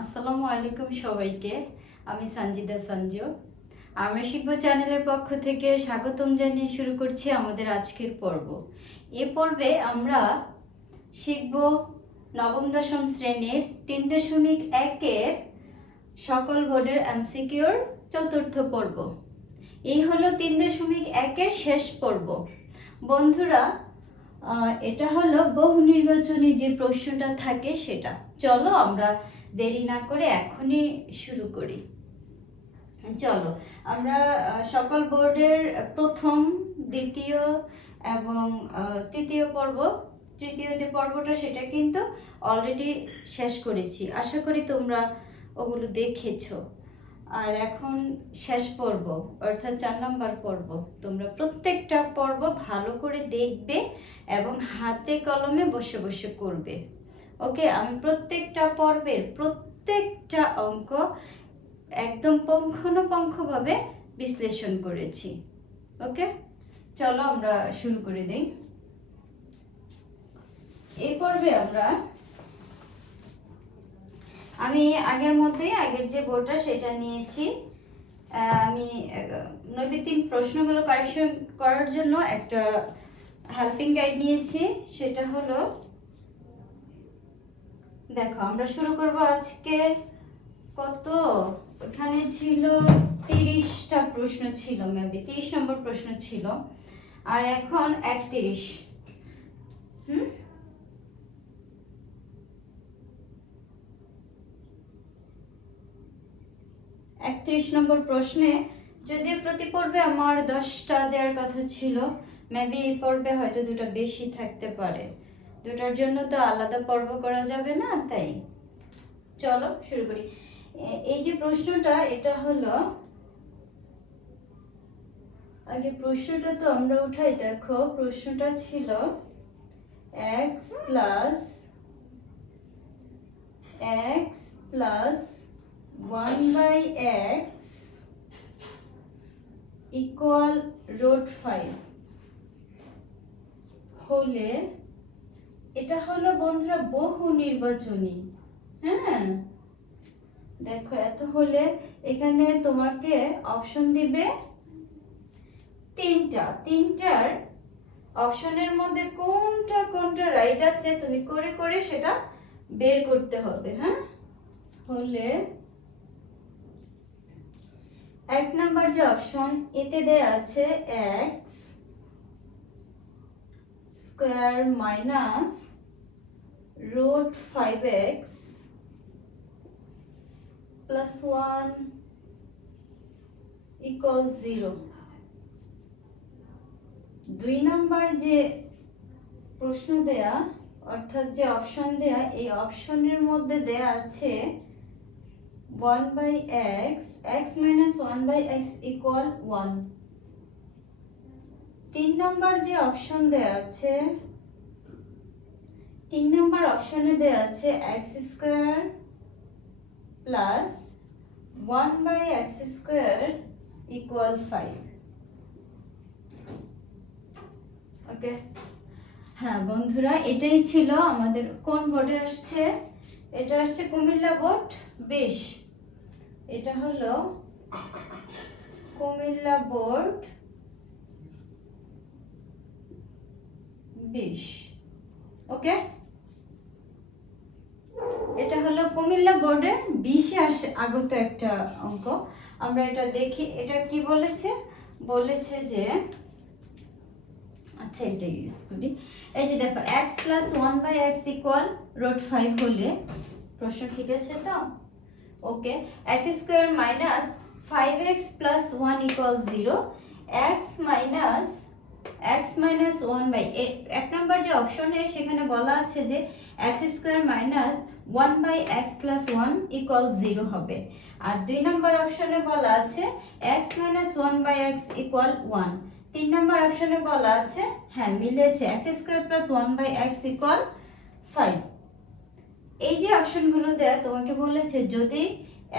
আসসালামু আলাইকুম সবাইকে। আমি সঞ্জিদা সঞ্জু। আমরা শিখব চ্যানেলের পক্ষ থেকে স্বাগতম জানিয়ে শুরু করছি আমাদের আজকের পর্ব। এই পর্বে আমরা শিখব নবম দশম শ্রেণীর 3.1-এর সকল বোর্ডের এমসিকিউর চতুর্থ পর্ব। এই হলো 3.1-এর শেষ পর্ব। বন্ধুরা, এটা হলো বহু নির্বাচনী যে প্রশ্নটা থাকে সেটা। চলো আমরা দেরি না করে এখনই শুরু করি। চলো আমরা সকল বোর্ডের প্রথম, দ্বিতীয় এবং তৃতীয় পর্ব, তৃতীয় যে পর্বটা সেটা কিন্তু অলরেডি শেষ করেছি। আশা করি তোমরা ওগুলো দেখেছো। আর এখন শেষ পর্ব অর্থাৎ 4 নম্বর পর্ব। তোমরা প্রত্যেকটা পর্ব ভালো করে দেখবে এবং হাতে কলমে বসে বসে করবে। ওকে, আমি প্রত্যেকটা পর্বের প্রত্যেকটা অঙ্ক একদম পুঙ্খানুপুঙ্খভাবে বিশ্লেষণ করেছি। ওকে, চলো আমরা শুরু করে দিই। এই পর্বে আমি আগের যে বোর্ডটা সেটা নিয়েছি। আমি নৈবেদিক প্রশ্নগুলো কারেকশন করার জন্য একটা হেল্পিং গাইড নিয়েছি। সেটা হলো, দেখো আমরা শুরু করব আজকে। কত এখানে ছিল 30টা প্রশ্ন ছিল, মেবি 30 নম্বর প্রশ্ন ছিল, আর এখন 31। 31 নম্বর প্রশ্নে, যদিও প্রতি পর্বে আমার 10টা দেওয়ার কথা ছিল, মেবি এই পর্বে হয়তো 2টা বেশি থাকতে পারে। 2টার জন্য তো আলাদা পর্ব করা যাবে না, তাই চলো শুরু করি। এই যে প্রশ্নটা, এটা হলো, আগে প্রশ্নটা তো আমরা উঠাই। দেখো প্রশ্নটা ছিল x plus 1/x equal √5 হলে, এটা হলো বন্ধুরা বহু নির্বাচনী। হ্যাঁ, দেখো এত হলে এখানে তোমাকে অপশন দিবে 3টার অপশনের মধ্যে কোনটা রাইট আছে তুমি করে করে সেটা বের করতে হবে। হ্যাঁ, হলে 1 নাম্বার যে অপশন, এতে দেয়া আছে x square minus √5x plus 1 equals 0। 2 number যে প্রশ্ন দেয়া অর্থাৎ যে অপশন দেয়া, এই অপশনের মধ্যে দেয়া আছে 1/x, x minus 1/x equal 1। 3 number যে অপশন দেয়া আছে, 3 নাম্বার অপশনে দেয়া আছে x square plus 1/x square equal 5। ওকে, হ্যাঁ বন্ধুরা, এটাই ছিল আমাদের। কোন বোর্ডে আসছে? এটা আসছে কুমিল্লা বোর্ড 20। এটা হলো কুমিল্লা বোর্ড 20। ওকে, এটা হলো কুমিল্লা বোর্ডের 20-এ আসে আগত একটা অঙ্ক। আমরা এটা দেখি, এটা কি বলেছে যে, আচ্ছা এটা ইউজ করি। এই যে দেখো, x plus 1/x equal √5 হলে, প্রশ্ন ঠিক আছে তো? Okay, x square minus 5x plus 1 equal 0, x minus 1/এক নাম্বার যে অপশনে সেখানে বলা আছে যে x square minus 1/x plus 1 equal 0 হবে। আর 2 নাম্বার অপশনে বলা আছে x minus 1/x equal 1। 3 number অপশনে বলা আছে, হ্যাঁ মিলেছে, x square plus 1/x equal 5। এই যে অপশনগুলো দেয়া, তোমাকে বলেছে যদি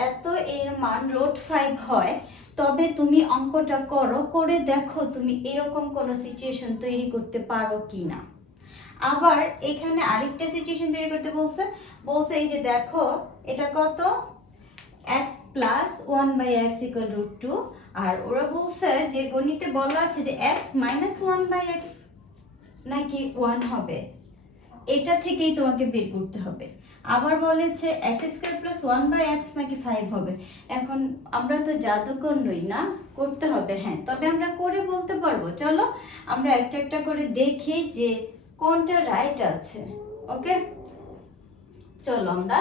এত এর মান √5 হয় তবে তুমি অঙ্কটা করে দেখো তুমি এরকম কোনো সিচুয়েশন তৈরি করতে পারো কিনা। আবার এখানে আরেকটা সিচুয়েশন তৈরি করতে বলছে, বলছে এই যে দেখো এটা কত, x plus 1/x equal root 2, আর ওরা বলছে যে গণিতে বলা আছে যে x মাইনাস 1/x নাকি 1 হবে, এটা থেকেই তোমাকে বের করতে হবে। আবার বলেছে এক্স স্কোয়ার প্লাস 1/x নাকি 5 হবে। এখন আমরা তো জাদুকর নই না, করতে হবে। হ্যাঁ, তবে আমরা করে বলতে পারবো। চলো আমরা একটা একটা করে দেখি যে কোনটা রাইট আছে। ওকে, চলো আমরা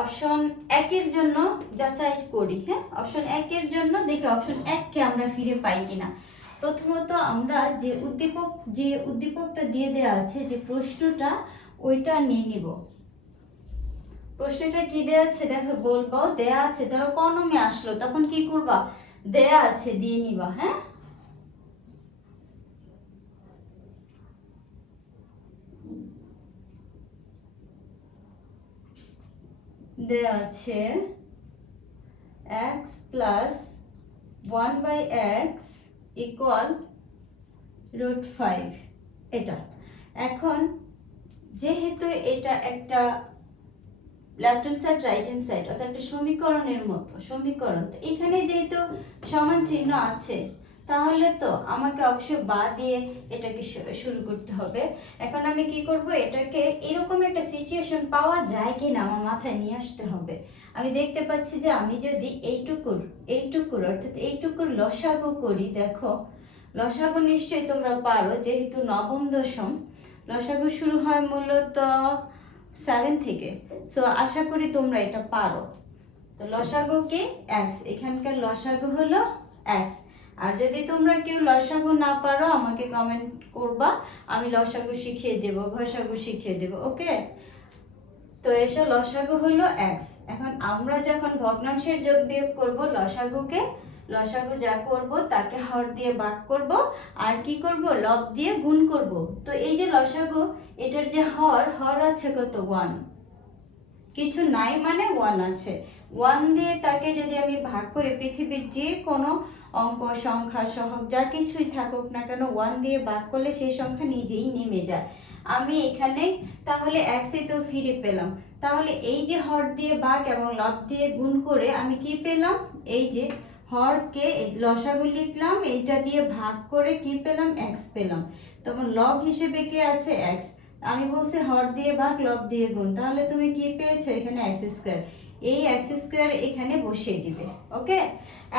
অপশন 1 এর জন্য যাচাই করি। হ্যাঁ, অপশন 1 এর জন্য দেখি অপশন 1 কে আমরা ফিরে পাই কিনা। প্রথমত আমরা যে উদ্দীপকটা দিয়ে দেওয়া আছে, যে প্রশ্নটা, ওইটা নিয়ে নিব। প্রশ্নটা কি দেয়া আছে দেখো, বলবো দেয়া আছে, ধরো ক নমে আসলো তখন কি করবা, দেয়া আছে দিয়ে নিবা। হ্যাঁ, দেয়া আছে x plus 1/x equal root 5, এটা। এখন যেহেতু এটা একটা left hand side right hand side, অর্থাৎ একটা সমীকরণের মতো সমীকরণ, তো এখানে যেহেতু সমান চিহ্ন আছে, তাহলে তো আমাকে অবশ্যই বা দিয়ে এটাকে শুরু করতে হবে। এখন আমি কি করব, এটাকে এরকম একটা সিচুয়েশন পাওয়া যায় কিনা আমার মাথায় নিয়ে আসতে হবে। আমি দেখতে পাচ্ছি যে আমি যদি এইটুকুর অর্থাৎ এইটুকুর লসাগু করি, দেখো লসাগু নিশ্চয়ই তোমরা পারো, যেহেতু নবম দশম, লসাগু শুরু হয় মূলত 7 থেকে। সো আশা করি তোমরা এটা পারো। তো লসাগু কি x, এখানকার লসাগু হলো x। আর যদি তোমরা কেউ লসাগু না পারো আমাকে কমেন্ট করবা, আমি লসাগু শিখিয়ে দেব, ঘষাগু শিখিয়ে দেব। ওকে, তো এসব লসাগু হলো x। এখন আমরা যখন ভগ্নাংশের যোগ বিয়োগ করব, লসাগু যা করব তাকে হর দিয়ে ভাগ করব, আর কি করব, লব দিয়ে গুণ করব। তো এই যে লসাগু, এটার যে হর আছে কত, 1, কিছু নাই মানে 1 আছে। 1 দিয়ে তাকে যদি আমি ভাগ করে, পৃথিবীর যে কোনো অঙ্ক, সংখ্যা, সহগ যা কিছুই থাকুক না কেন, 1 দিয়ে ভাগ করলে সেই সংখ্যা নিজেই নেমে যায়। আমি এখানে তাহলে x-ই তো ফিরে পেলাম। তাহলে এই যে হর দিয়ে ভাগ এবং লব দিয়ে গুণ করে আমি কি পেলাম, এই যে হরকে লসাগু লিখলাম, এইটা দিয়ে ভাগ করে কি পেলাম, x পেলাম। তখন লব হিসেবে কি আছে, x। আমি বলছি হর দিয়ে ভাগ লব দিয়ে গুণ, তাহলে তুমি কি পেয়েছো এখানে, x স্কয়ার। এই x স্কয়ার এখানে বসিয়ে দিবে। ওকে,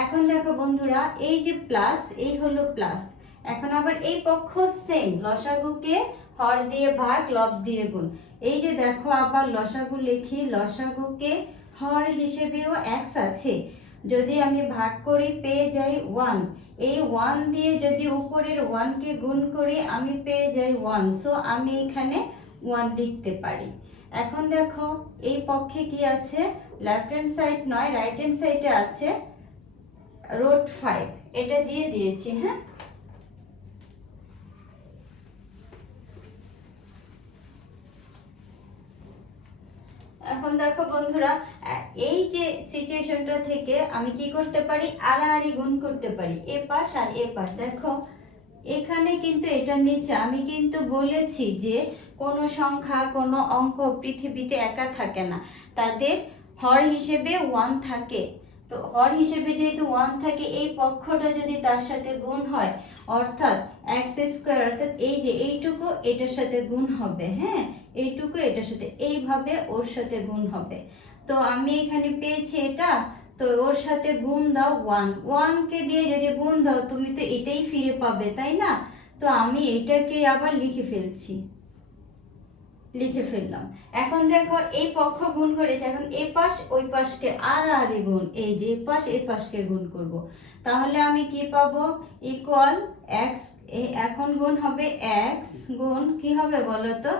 এখন দেখো বন্ধুরা, এই যে প্লাস, এই হলো প্লাস। এখন আবার এই পক্ষ সেম, লসাগুকে হর দিয়ে ভাগ লব দিয়ে গুণ। এই যে দেখো আবার লসাগু লিখি, লসাগুকে হর হিসেবেও x আছে, যদি আমি ভাগ করি পেয়ে যাই 1। এই 1 দিয়ে যদি উপরের 1 কে গুণ করি আমি পেয়ে যাই 1। সো আমি এখানে 1 লিখতে পারি। এখন দেখো এই পক্ষে কি আছে, লেফট হ্যান্ড সাইড নয় রাইট হ্যান্ড সাইডে আছে রুট 5, এটা দিয়ে দিয়েছি। হ্যাঁ, এখন দেখো বন্ধুরা, এই যে সিচুয়েশনটা থেকে আমি কি করতে পারি, আড়াআড়ি গুণ করতে পারি, এ পাশ আর এ পাশ। দেখো এখানে কিন্তু এটার নিচে আমি কিন্তু বলেছি যে কোনো সংখ্যা, কোনো অঙ্ক পৃথিবীতে একা থাকে না, তাদের হর হিসেবে 1 থাকে। তো হর হিসেবে যেহেতু 1 থাকে, এই পক্ষটা যদি তার সাথে গুণ হয়, অর্থাৎ x স্কয়ার, অর্থাৎ এই যে এইটুকু এটার সাথে গুণ হবে। হ্যাঁ, এইটুকু এটার সাথে, এইভাবে ওর সাথে গুণ হবে। তো আমি এখানে পেয়েছি এটা, তো ওর সাথে গুণ দাও 1 কে দিয়ে যদি গুণ দাও তুমি তো এটাই ফিরে পাবে, তাই না? তো আমি এটাকে আবার লিখে ফেললাম। এখন দেখো এই পক্ষ গুণ করেছে, এখন এই পাশ ওই পাশকে আড়াআড়ি গুণ, এই যে পাশ এই পাশকে গুণ করব। তাহলে আমি কি পাবো, ইকুয়াল x, এখন গুণ হবে x গুণ কি হবে বলো তো,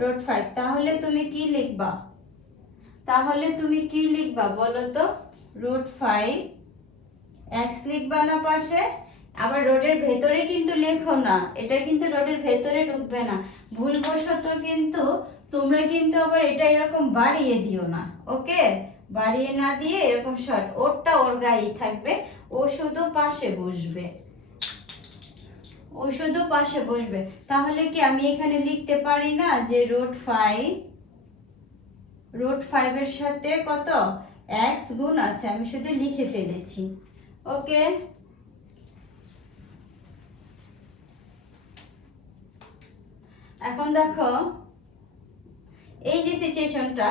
রুট 5। তাহলে তুমি কি লিখবা বলো তো, রুট 5 x লিখবা না পাশে। আবার রোডের ভেতরে কিন্তু লেখো না, এটা কিন্তু রোডের ভেতরে ঢুকবে না, ভুলবশত কিন্তু তোমরা কিন্তু আবার এটা এরকম বাড়িয়ে দিও না। ওকে, বাড়িয়ে না দিয়ে এরকম শর্ট, ওরটা ওর গায়েই থাকবে, ও শুধু পাশে বসবে। ও শুধু পাশে বসবে। তাহলে কি আমি এখানে লিখতে পারি না যে √5 এর সাথে কত x গুণ আছে, আমি শুধু লিখে ফেলেছি। ওকে, এখন দেখো এই যে সিচুয়েশনটা,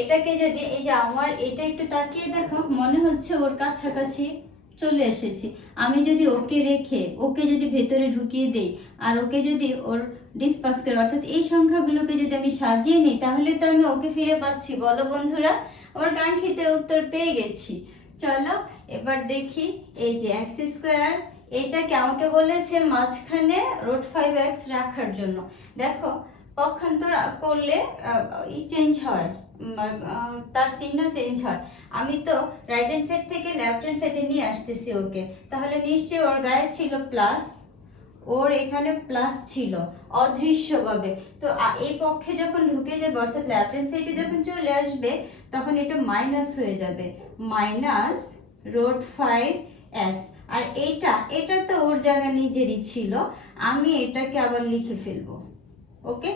এটাকে যদি এই যে আমার এটা একটু তাকিয়ে দেখো, মনে হচ্ছে ওর কাছাকাছি চলে এসেছি। আমি যদি ওকে রেখে ওকে যদি ভেতরে ঢুকিয়ে দেই আর ওকে যদি ওর ডিসপাস করে, অর্থাৎ এই সংখ্যাগুলোকে যদি আমি সাজিয়ে নিই, তাহলে তো আমি ওকে ফিরে পাচ্ছি। বলো বন্ধুরা, ওর কাঙ্ক্ষিত উত্তর পেয়ে গেছি। চলো এবার দেখি, এই যে x², এটাকে আমাকে বলেছে মাঝখানে √5x রাখার জন্য। দেখো পক্ষান্তর করলে চেঞ্জ হয়, তার চিহ্ন চেঞ্জ হয়। আমি তো রাইট হ্যান্ড সাইড থেকে লেফট হ্যান্ড সাইডে নিয়ে আসতেছি ওকে, তাহলে নিশ্চয়ই ওর গায়ে ছিল প্লাস, ওর এখানে প্লাস ছিল অদৃশ্যভাবে। তো এই পক্ষে যখন ঢুকে যাবে, অর্থাৎ লেফট হ্যান্ড সাইডে যখন চলে আসবে, তখন এটা মাইনাস হয়ে যাবে, -√5x। আর এটা তো ওর জায়গা নিজেরই ছিল, আমি এটাকে আবার লিখে ফেলবো। ওকে,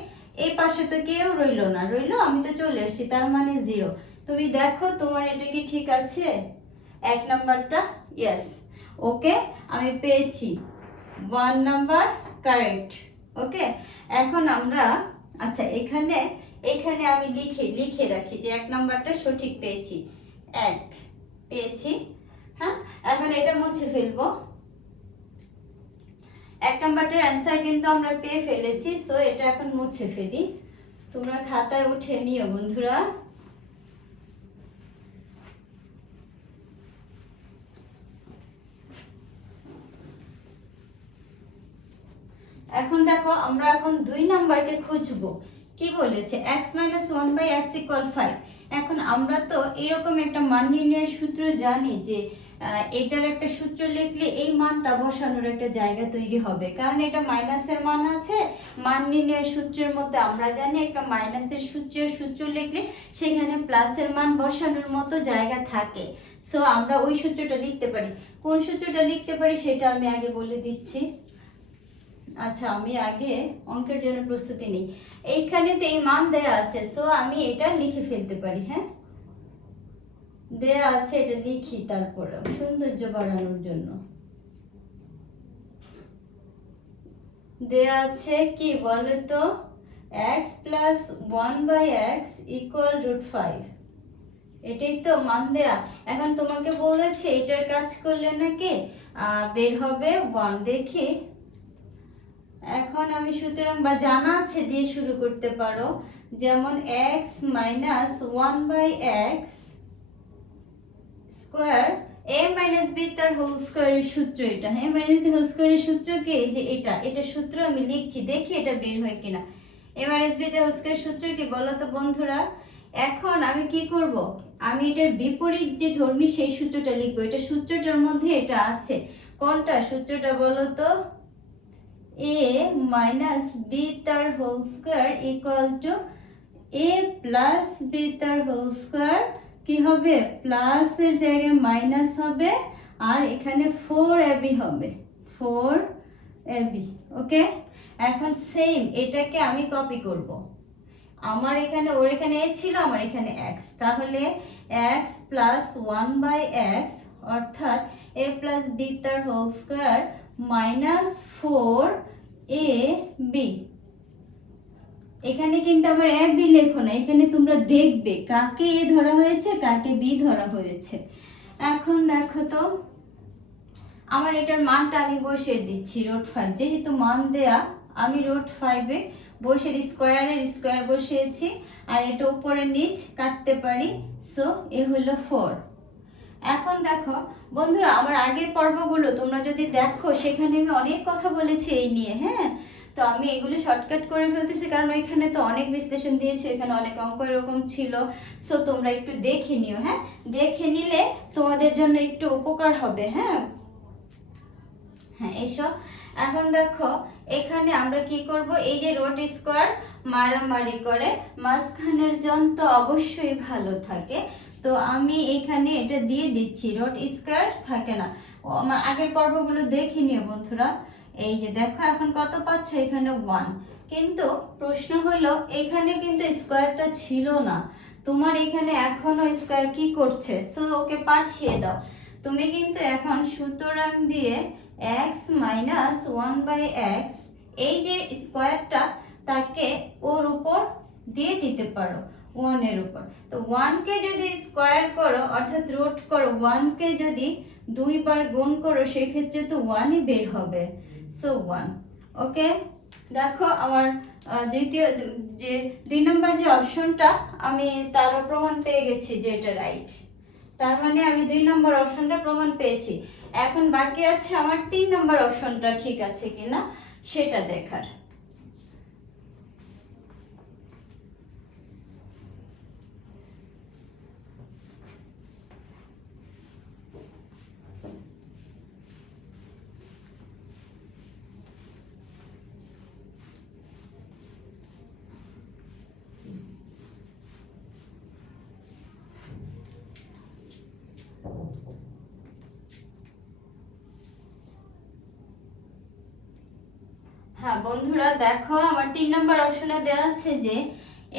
এই পাশে তো কেউ রইলো না, আমি তো চলে আসছি, তার মানে 0। তুমি দেখো তোমার এটা কি ঠিক আছে? 1 নাম্বারটা ইয়েস। ওকে, আমি পেয়েছি 1 নাম্বার কারেক্ট। ওকে, এখন আমরা আচ্ছা এখানে আমি লিখে রাখি যে 1 নাম্বারটা সঠিক পেয়েছি, 1 পেয়েছি। হ্যাঁ, এখন এটা মুছে ফেলবো। 1 নাম্বারটার অ্যান্সার কিন্তু আমরা পেয়ে ফেলেছি, সো এটা এখন মুছে ফেলি। তোমরা খাতায় উঠে নিও বন্ধুরা। এখন দেখো আমরা এখন 2 নাম্বারকে খুঁজবো। কি বলেছে? x - 1/x = 5। এখন আমরা তো এরকম একটা মান নির্ণয়ের সূত্র জানি যে এটার একটা সূত্র লিখলে এই মানটা বসানোর একটা জায়গা তৈরি হবে, কারণ এটা মাইনাসের মান আছে। মান নির্ণয়ের সূত্রের মধ্যে আমরা জানি একটা মাইনাসের সূত্র লিখলে সেখানে প্লাসের মান বসানোর মতো জায়গা থাকে। সো আমরা ওই সূত্রটা লিখতে পারি। কোন সূত্রটা লিখতে পারি সেটা আমি আগে বলে দিচ্ছি। আচ্ছা, আমি আগে অঙ্কের জন্য প্রস্তুতি নিই। এইখানে তো এই মান দেয়া আছে, সো আমি এটা লিখে ফেলতে পারি। হ্যাঁ, দেয়া আছে, এটা লিখি তারপরে সৌন্দর্য বাড়ানোর জন্য। দেয়া আছে কি বলে তো, x + 1/x = √5। এটাই তো মান দেয়া। এখন তোমাকে বলেছে এটার কাজ করলে নাকি বের হবে 1। দেখি, এখন আমি সুতরাং বা জানা আছে দিয়ে শুরু করতে পারো, যেমন x - 1/x square a - b তার হোল স্কয়ারের সূত্র এটা। হ্যাঁ, a - b হোল স্কয়ারের সূত্র কি? এই যে এটা সূত্র আমি লিখছি, দেখি এটা বের হয় কিনা। a - b তার হোল স্কয়ারের সূত্র কি বলো তো বন্ধুরা? এখন আমি কি করব, আমি এটার বিপরীত যে ধর্মী সেই সূত্রটা লিখবো। এটা সূত্রটার মধ্যে এটা আছে। কোনটা সূত্রটা বলো তো? a - b তার হোল স্কয়ার = a + b তার হোল স্কয়ার। কি হবে? প্লাসের জায়গায় মাইনাস হবে, আর এখানে 4ab হবে, 4ab। ওকে, এখন সেম এটাকে আমি কপি করব। আমার এখানে ওর এখানে a ছিল, আমার এখানে x, তাহলে x + 1/x অর্থাৎ a + b তার হোল স্কয়ার -4ab। এখানে কিন্তু আমার a b লেখো না, এখানে তোমরা দেখবে কাকে a ধরা হয়েছে কাকে b ধরা হয়েছে। এখন দেখো তো, আমার এটার মানটা আমি বসিয়ে দিচ্ছি √5। যেহেতু মান দেয়া, আমি √5 এ বসে স্কয়ারের স্কয়ার বসিয়েছি, আর এটা উপরে নিচ কাটতে পারি, সো এ হলো 4। এখন দেখো বন্ধুরা, আমার আগের পর্বগুলো তোমরা যদি দেখো, সেখানে আমি অনেক কথা বলেছি এই নিয়ে। হ্যাঁ, তো আমি এগুলো শর্টকাট করে ফেলতেছি, কারণ ওইখানে তো অনেক বিশ্লেষণ দিয়েছে, এখানে অনেক অঙ্ক এরকম ছিল। সো তোমরা একটু দেখে নিও। হ্যাঁ, দেখে নিলে তোমাদের জন্য একটু উপকার হবে। হ্যাঁ, এসব। এখন দেখো এখানে আমরা কি করব, এই যে রুট স্কয়ার মারামারি করে, মাঝখানের জন তো অবশ্যই ভালো থাকে। তো আমি এখানে এটা দিয়ে দিচ্ছি, রুট স্কয়ার থাকে না। আমার আগের পর্বগুলো দেখে নিও বন্ধুরা। এই যে দেখো এখন কত পাচ্ছ, এখানে 1, কিন্তু প্রশ্ন হলো এখানে কিন্তু স্কোয়ারটা ছিল না, তোমার এখানে এখনো স্কোয়ার কি করছে, সো ওকে পাঠিয়ে দাও। তুমি কিন্তু এখন সুতরাং দিয়ে x মাইনাস 1/x এই যে স্কোয়ারটা তাকে ওর উপর দিয়ে দিতে পারো 1 এর উপর। তো 1 কে যদি স্কোয়ার করো অর্থাৎ রুট করো, 1 কে যদি 2 বার গুণ করো সেক্ষেত্রে তো 1 ই বের হবে, সো 1। ওকে, দেখো আমার দ্বিতীয় যে 2 নম্বর যে অপশনটা আমি তারও প্রমাণ পেয়ে গেছি যে এটা রাইট, তার মানে আমি 2 নম্বর অপশনটা প্রমাণ পেয়েছি। এখন বাকি আছে আমার 3 নম্বর অপশনটা ঠিক আছে কিনা সেটা দেখার। হ্যাঁ বন্ধুরা দেখো আমার 3 নম্বর অপশনে দেওয়া আছে যে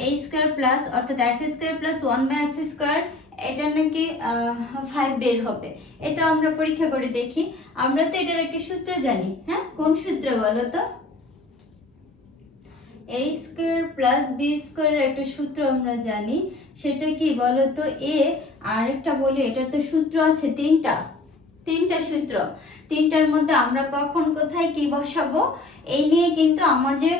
a স্কয়ার প্লাস অর্থাৎ x square plus 1/x square এটা নাকি 5 বের হবে। এটা আমরা পরীক্ষা করে দেখি। আমরা তো এটার একটা সূত্র জানি, হ্যাঁ কোন সূত্র বলো তো? a স্কয়ার প্লাস b স্কয়ারের একটা সূত্র আমরা জানি, সেটা কি বলো তো? আরেকটা বলি, এটার তো সূত্র আছে তিনটা সূত্র, তিনটার মধ্যে আমরা কখন কোথায় কি বসাবো এই নিয়ে কিন্তু আমার যে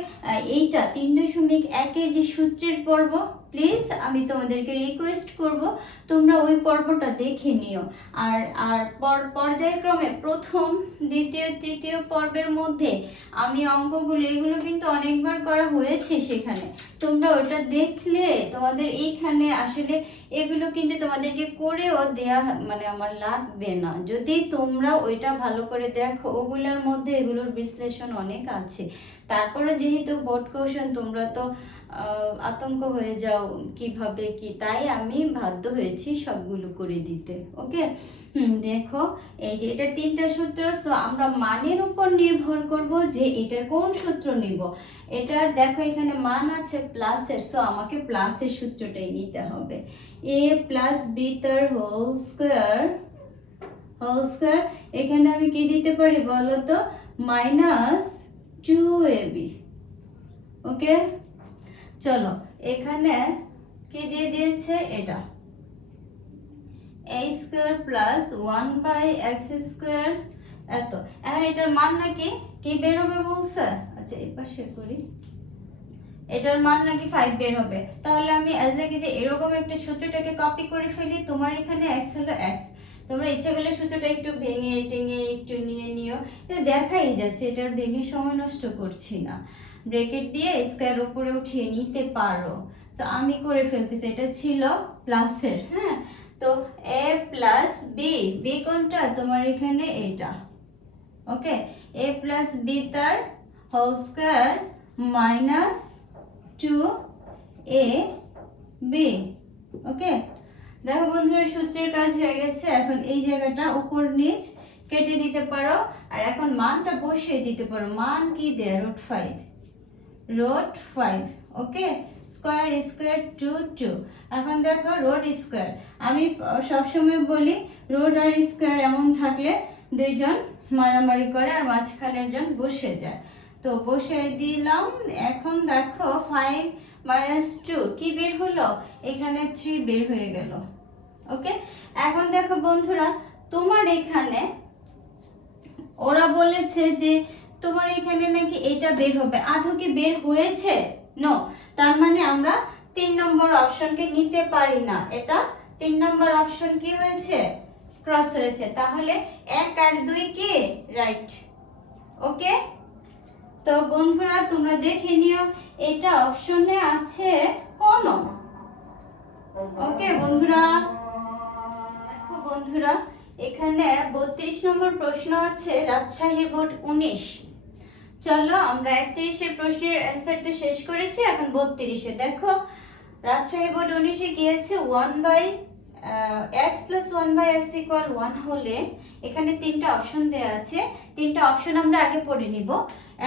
এইটা 3.1 এর যে সূত্রের পর্ব, প্লিজ আমি তোমাদেরকে রিকোয়েস্ট করব তোমরা ওই পর্বটা দেখে নিও। আর পর্যায়ক্রমে প্রথম দ্বিতীয় তৃতীয় পর্বের মধ্যে আমি অঙ্কগুলো এগুলো কিন্তু অনেকবার করা হয়েছে, সেখানে তোমরা ওটা দেখলে তোমাদের এইখানে আসলে এগুলো কিন্তু তোমাদেরকে করেও দেয়া মানে আমার লাগবে না, যদি তোমরা ওইটা ভালো করে দেখো। ওগুলোর মধ্যে এগুলোর বিশ্লেষণ অনেক আছে। তারপরে যেহেতু বোর্ড কোশ্চেন তোমরা তো আতঙ্ক হয়ে যাও কিভাবে কি, তাই আমি বাধ্য হয়েছি সবগুলো করে দিতে। ওকে, দেখো এই যে এটা 3টা সূত্র, সো আমরা মানের উপর নির্ভর করব যে এটার কোন সূত্র নিব। এটার দেখো এখানে মান আছে প্লাসের, সো আমাকে প্লাসের সূত্রটাই নিতে হবে। a প্লাস b তার হোল স্কয়ার এখানে আমি কি দিতে পারি বলো তো? Minus 2ab। ওকে, চলো এখানে কি দিয়ে দিয়েছে এটা a square plus 1/x square এত। এখন এটার মান নাকি কি বের হবে বলছে? আচ্ছা এই পাশে করি, এটার মান নাকি 5 বের হবে। তাহলে আমি অ্যাজ লাইক যে এরকম একটা সূত্রটাকে কপি করে ফেলি। তোমার এখানে x হলো x, তোমরা ইচ্ছা করলে সূত্রটা একটু ভেঙে টেঙে একটু নিয়ে নিও, এটা দেখাই যাচ্ছে, এটার ভেঙে সময় নষ্ট করছি না। ব্র্যাকেট দিয়ে স্কয়ার উপরে উঠিয়ে নিতে পারো, তো আমি করে ফেলতেছি। এটা ছিল প্লাসের, হ্যাঁ তো a প্লাস b কোনটা তোমার এখানে এটা। ওকে, a প্লাস b তার হোল স্কয়ার মাইনাস 2ab। ওকে, দেখো বন্ধুরা সূত্রের কাজ হয়ে গেছে। এখন এই জায়গাটা উপর নিচ কেটে দিতে পারো, আর এখন মানটা বসিয়ে দিতে পারো। মান কি দেয়? √5। ওকে, স্কয়ার 2 এখন দেখো রুট স্কয়ার, আমি সবসময় বলি রুট আর স্কয়ার এমন থাকলে দুইজন মারামারি করে আর মাঝখানের জন বসে যায়, তো বসে দিলাম। এখন দেখো 5 - 2 কি বের হলো? এখানে 3 বের হয়ে গেল। ওকে, এখন দেখো বন্ধুরা তোমার এখানে ওরা বলেছে যে তোমার এখানে নাকি এটা বের হবে, আদৌ কি বের হয়েছে? নো, তার মানে আমরা 3 নম্বর অপশনকে নিতে পারি না। এটা 3 নম্বর অপশন কি হয়েছে? ক্রস হয়েছে। তাহলে 1 আর 2 কি রাইট? ওকে, তো বন্ধুরা তোমরা দেখে নিও এটা অপশনে আছে কোন। ওকে বন্ধুরা, দেখো বন্ধুরা এখানে 32 নম্বর প্রশ্ন আছে রাজশাহী বোর্ড 19। চলো আমরা 31 প্রশ্নের অ্যান্সার তো শেষ করেছি, এখন 32 দেখো রাজশাহী বোর্ড 19 কি আছে? X plus one by x equal one হলে এখানে তিনটা অপশন দেওয়া আছে, তিনটা অপশন আমরা আগে পড়ে নিব।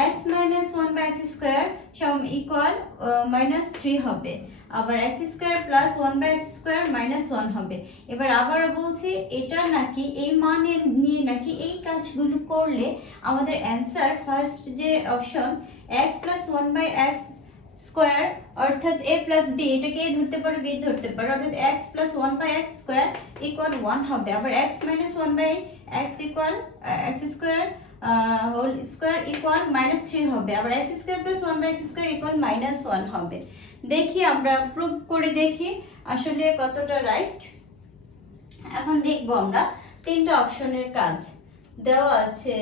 X minus one by x square sum equal minus three হবে, আবার x square plus one by x square minus one হবে। এবার আবারও বলছি, এটা নাকি এই মানের নিয়ে নাকি এই কাজগুলো করলে আমাদের অ্যান্সার ফার্স্ট যে option x plus one by x square অর্থাৎ এ প্লাস বি, এটাকে এ ধরতে পারো বি ধরতে পারো, অর্থাৎ x plus one by x square equal one হবে। আবার x minus one by x equal x square whole square equal minus three হবে, আবার x square plus one by x square equal minus one হবে। দেখি আমরা prove করে দেখি আসলে কতটা রাইট। এখন দেখবো আমরা তিনটা অপশনের কাজ দেওয়া আছে।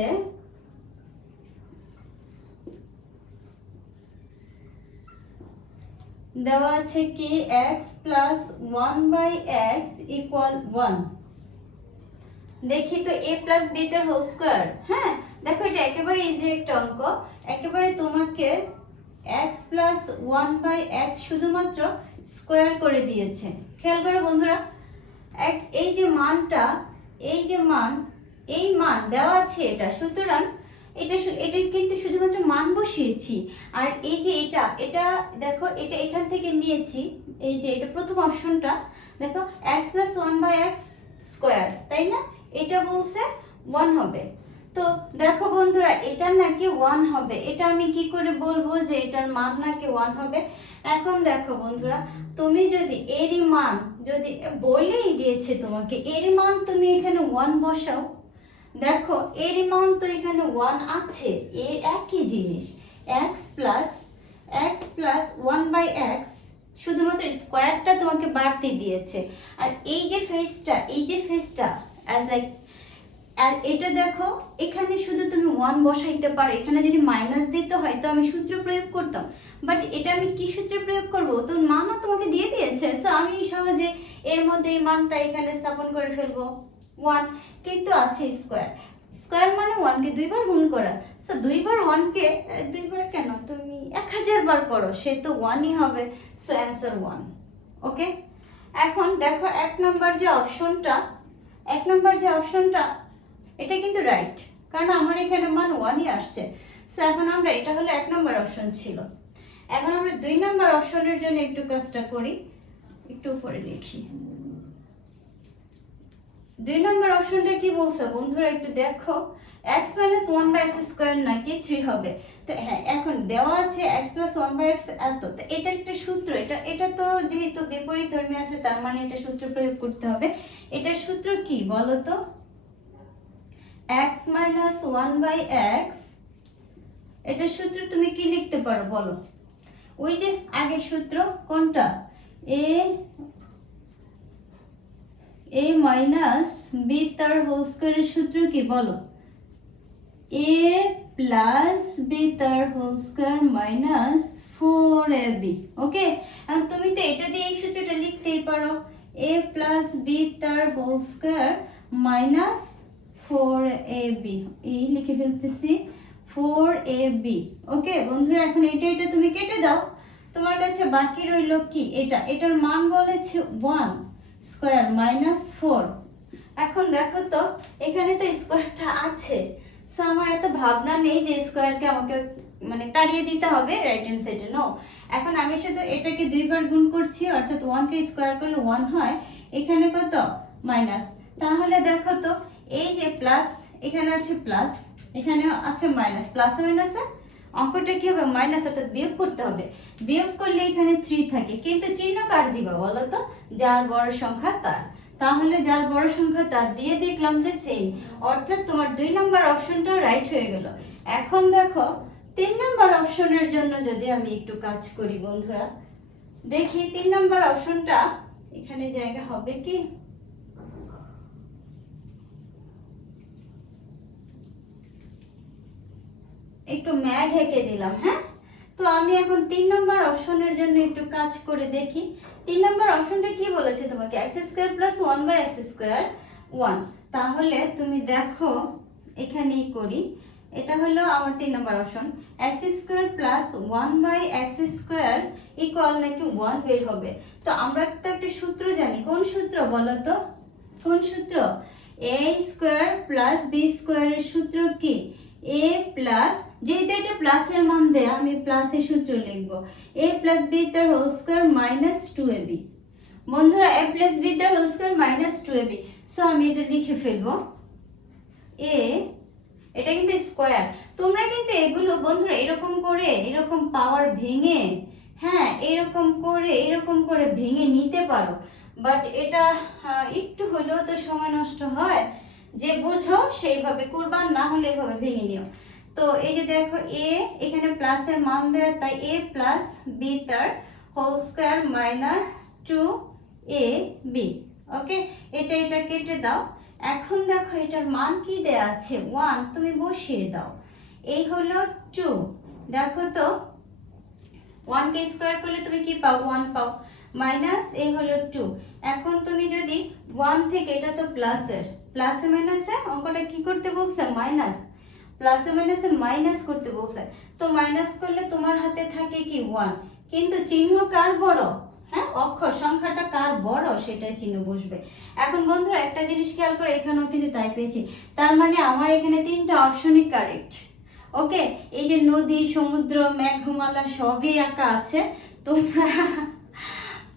দেওয়া আছে কি x plus one by x equal one. দেখি তো a প্লাস বি তার হোল স্কোয়ার। হ্যাঁ দেখো এটা একেবারে ইজি একটা অঙ্ক, একেবারে তোমাকে x plus one by x শুধুমাত্র স্কোয়ার করে দিয়েছে। খেয়াল করো বন্ধুরা, এই যে মানটা, এই যে মান, এই মান দেওয়া আছে এটা, সুতরাং এটা কিন্তু শুধুমাত্র মান বসিয়েছি। আর এই যে এটা দেখো, এটা এখান থেকে নিয়েছি, এই যে এটা প্রথম অপশনটা দেখো x plus one by x square, তাই না? এটা বলছে ওয়ান হবে। তো দেখো বন্ধুরা, এটা নাকি ওয়ান হবে, এটা আমি কি করে বলবো যে এটার মান নাকি ওয়ান হবে? এখন দেখো বন্ধুরা, তুমি যদি এরই মান, যদি বলেই দিয়েছে তোমাকে এর মান তুমি এখানে ওয়ান বসাও, দেখো এর মান তো এখানে ওয়ান আছে, এর একই জিনিস x plus one by x, শুধুমাত্র স্কোয়ারটা তোমাকে বাড়তে দিয়েছে। আর এই যে ফেসটা অ্যাজ লাইক, আর এটা দেখো এখানে শুধু তুমি ওয়ান বসাইতে পারো, এখানে যদি মাইনাস দিতে হয় তো আমি সূত্র প্রয়োগ করতাম, বাট এটা আমি কি সূত্র প্রয়োগ করবো? তো মানও তোমাকে দিয়ে দিয়েছে, সো আমি সহজে এর মধ্যে এই মানটা এখানে স্থাপন করে ফেলবো ওয়ান, কিন্তু আছে স্কোয়ার মানে ওয়ানকে দুইবার গুণ করা, সো দুইবার ওয়ানকে দুইবার কেন, তুমি 1000 বার করো, সে তো ওয়ানই হবে, সো অ্যান্সার ওয়ান। ওকে, এখন দেখো এক নম্বর যে অপশনটা এটা কিন্তু রাইট, কারণ আমার এখানে মান ওয়ানই আসছে। সো এখন আমরা, এটা হলো এক নম্বর অপশন ছিল, এখন আমরা দুই নম্বর অপশনের জন্য একটু কাজটা করি, একটু উপরে লিখি। দুই নম্বর অপশনটা কি বলছে বন্ধুরা একটু দেখো, x minus one by x square নাকি থ্রি হবে। তো হ্যাঁ, এখন দেওয়া আছে x plus one by x এত, তো এটা একটা সূত্র, এটা তো যেহেতু বিপরীত ধর্মী আছে তার মানে এটা সূত্র প্রয়োগ করতে হবে। এটার সূত্র কি বলো তো? x minus one by x, এটার সূত্র তুমি কি লিখতে পারো বলো? ওই যে আগের সূত্র, কোনটা? a মাইনাস বি তার হোল স্কয়ারের সূত্র কি বলো? a প্লাস বি তার হোল স্কয়ার মাইনাস 4ab। ওকে, এখন তুমি তো এটা দিয়ে এই সূত্রটা লিখতেই পারো, a প্লাস বি তার হোল স্কয়ার মাইনাস 4ab, এই লিখে ফেলতেছি 4ab। ওকে বন্ধুরা, এখন এটা তুমি কেটে দাও, তোমার কাছে বাকি রইল কি? এটার মান বলেছে 1 স্কয়ার মাইনাস 4। এখন দেখো তো এখানে তো স্কয়ারটা আছে, সো আমার এত ভাবনা নেই যে স্কয়ারকে আমাকে মানে তাড়িয়ে দিতে হবে রাইট হ্যান্ড সাইডে, নো। এখন আমি শুধু এটাকে দুইবার গুণ করছি, অর্থাৎ 1 কে স্কয়ার করলে 1 হয়, এখানে কত? মাইনাস। তাহলে দেখো তো এই যে প্লাস, এখানে আছে প্লাস, এখানে আছে মাইনাস, প্লাসে মাইনাসে অঙ্কটা কি হবে? মাইনাস, অর্থাৎ বিয়োগ করতে হবে। বিয়োগ করলে এখানে 3 থাকে, কিন্তু চিহ্ন কার দিবা বলো তো? যার বড় সংখ্যা তার। তাহলে যার বড় সংখ্যা তার দিয়ে দেখলাম যে সেম, অর্থাৎ তোমার 2 নম্বর অপশনটা রাইট হয়ে গেল। এখন দেখো 3 নম্বর অপশনের জন্য যদি আমি একটু কাজ করি বন্ধুরা, দেখি 3 নম্বর অপশনটা এখানে জায়গা হবে কি? একটু ম্যাগ হেঁকে দিলাম। হ্যাঁ, তো আমি এখন 3 নম্বর অপশনের জন্য একটু কাজ করে দেখি। 3 নম্বর অপশনটা কি বলেছে তোমাকে? X square plus one by x square 1। তাহলে তুমি দেখো এখানেই করি, এটা হলো আমার 3 number option. X square plus 1/x² equal নাকি 1 বের হবে। তো আমরা তো একটা সূত্র জানি, কোন সূত্র বলো তো, কোন সূত্র? a স্কোয়ার প্লাস b স্কোয়ারের সূত্র কি? a প্লাস, যেহেতু এটা প্লাসের মান দেয় আমি প্লাসের সূত্র লিখবো, a প্লাস b তার হোল স্কোয়ার মাইনাস 2ab। বন্ধুরা a প্লাস b তার whole square minus 2ab, so আমি এটা লিখে ফেলবো a, এটা কিন্তু স্কোয়ার। তোমরা কিন্তু এগুলো বন্ধুরা এরকম করে, এরকম পাওয়ার ভেঙে, হ্যাঁ এরকম করে ভেঙে নিতে পারো, বাট এটা একটু হলেও তো সময় নষ্ট হয়। যে বুঝো সেইভাবে করবা, না হলে এভাবে ভেঙে নিও। তো এই যে দেখো a এখানে প্লাসের মান দেয়, তাই a প্লাস b তার হোল স্কোয়ার মাইনাস 2ab। ওকে, এটা কেটে দাও। এখন দেখো এটার মান কি দেয়া আছে? 1, তুমি বসিয়ে দাও। এই হলো 2, দেখো তো 1 কে স্কোয়ার করলে তুমি কি পাও? 1 পাও, মাইনাস এই হলো 2। এখন তুমি যদি 1 থেকে, এটা তো প্লাসের, প্লাসে মাইনাসে অঙ্কটা কি করতে বলছে? মাইনাস, প্লাসে মাইনাসে মাইনাস করতে বলছে। তো মাইনাস করলে তোমার হাতে থাকে কি? 1, কিন্তু চিহ্ন কার বড়? হ্যাঁ, অক্ষর সংখ্যাটা কার বড় সেটাই চিহ্ন বসবে। এখন বন্ধুরা একটা জিনিস খেয়াল করে, এখানেও কিন্তু তাই পেয়েছি, তার মানে আমার এখানে 3টা অপশনই কারেক্ট। ওকে, এই যে নদী, সমুদ্র, মেঘমালা সবই আঁকা আছে,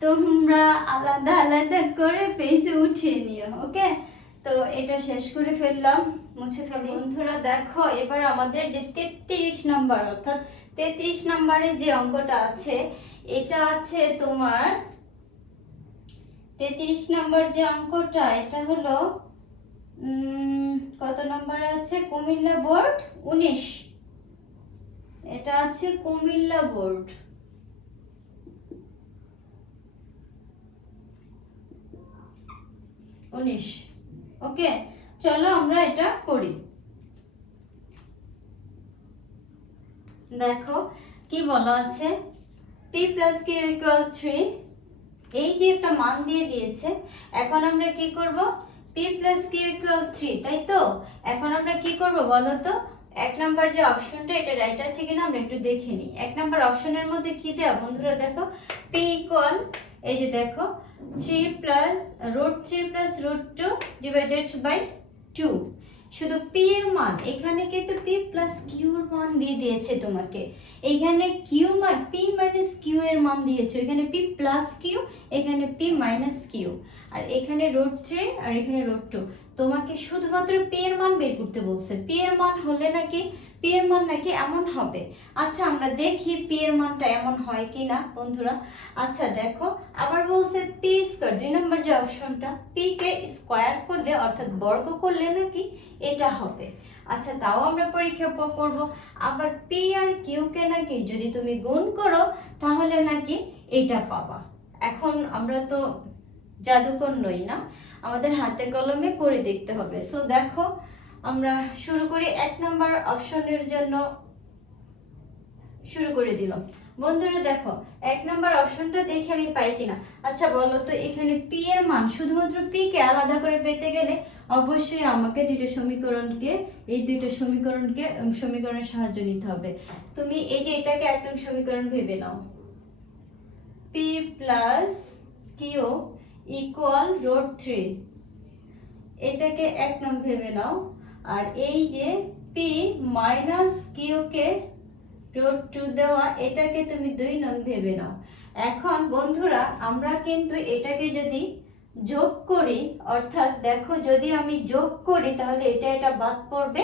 তোমরা আলাদা আলাদা করে পেজে উঠিয়ে নিও। ওকে, তো এটা শেষ করে ফেললাম, মুছে ফেলি। বন্ধুরা দেখো এবার আমাদের যে 33 নাম্বার, অর্থাৎ 33 নম্বরে যে অঙ্কটা আছে, এটা আছে তোমার 33 নম্বর যে অঙ্কটা, এটা হলো কত নম্বরে আছে? কুমিল্লা বোর্ড 19। এটা আছে কুমিল্লা বোর্ড 19। ওকে, চলো আমরা এটা করি। দেখো কি বলা আছে, p plus q equal 3, এই যে একটা মান দিয়ে দিয়েছে। এখন আমরা কি করব? p plus q equal 3, তাই তো? এখন আমরা কি করব বলো তো? 1 নাম্বার যে অপশনটা, এটা রাইট আছে কিনা আমরা একটু দেখে নিই। 1 নাম্বার অপশনের মধ্যে কি দেয়া বন্ধুরা দেখো, p ইকুয়াল, এই যে দেখো 3 plus √3 plus √2 divided by 2। শুধু p এর মান, এখানে কিন্তু p plus q এর মান দিয়ে দিয়েছে তোমাকে। এখানে q মান, p minus q এর মান দিয়েছে, এখানে p plus q, এখানে p minus q, আর এখানে √3 আর এখানে √2। তোমাকে শুধুমাত্র p এর মান বের করতে বলছে। p এর মান হলে নাকি, p এর মান নাকি এমন হবে। আচ্ছা আমরা দেখি p এর মানটা এমন হয় কিনা বন্ধুরা। আচ্ছা দেখো, আবার বলছে p স্কয়ার, 2 নম্বর যে অপশনটা, p কে স্কয়ার করলে অর্থাৎ বর্গ করলে নাকি এটা হবে। আচ্ছা তাও আমরা পরীক্ষা করব। আবার p আর q কে নাকি যদি তুমি গুণ করো তাহলে নাকি এটা পাবা। এখন আমরা তো জাদুকর নই না, আমাদের হাতে কলমে করে দেখতে হবে। সো দেখো আমরা শুরু করি। 1 নাম্বার অপশনের জন্য শুরু করে দিলাম। বন্ধুরা দেখো 1 নাম্বার অপশনটা দেখে আমি পাই কিনা। আচ্ছা বলো তো, এখানে p এর মান, শুধুমাত্র p কে আলাদা করে পেতে গেলে অবশ্যই আমাকে দুটো সমীকরণকে, এই দুটো সমীকরণের সাহায্য নিতে হবে। তুমি এই যে এটাকে 1 নং সমীকরণ ভেবে নাও, p plus q ইকুয়াল √3, এটাকে 1 নং ভেবে নাও। আর এই যে p মাইনাস q কে √2 দেওয়া, এটাকে তুমি 2 নং ভেবে নাও। এখন বন্ধুরা আমরা কিন্তু এটাকে যদি যোগ করি, অর্থাৎ দেখো যদি আমি যোগ করি তাহলে এটা বাদ পড়বে,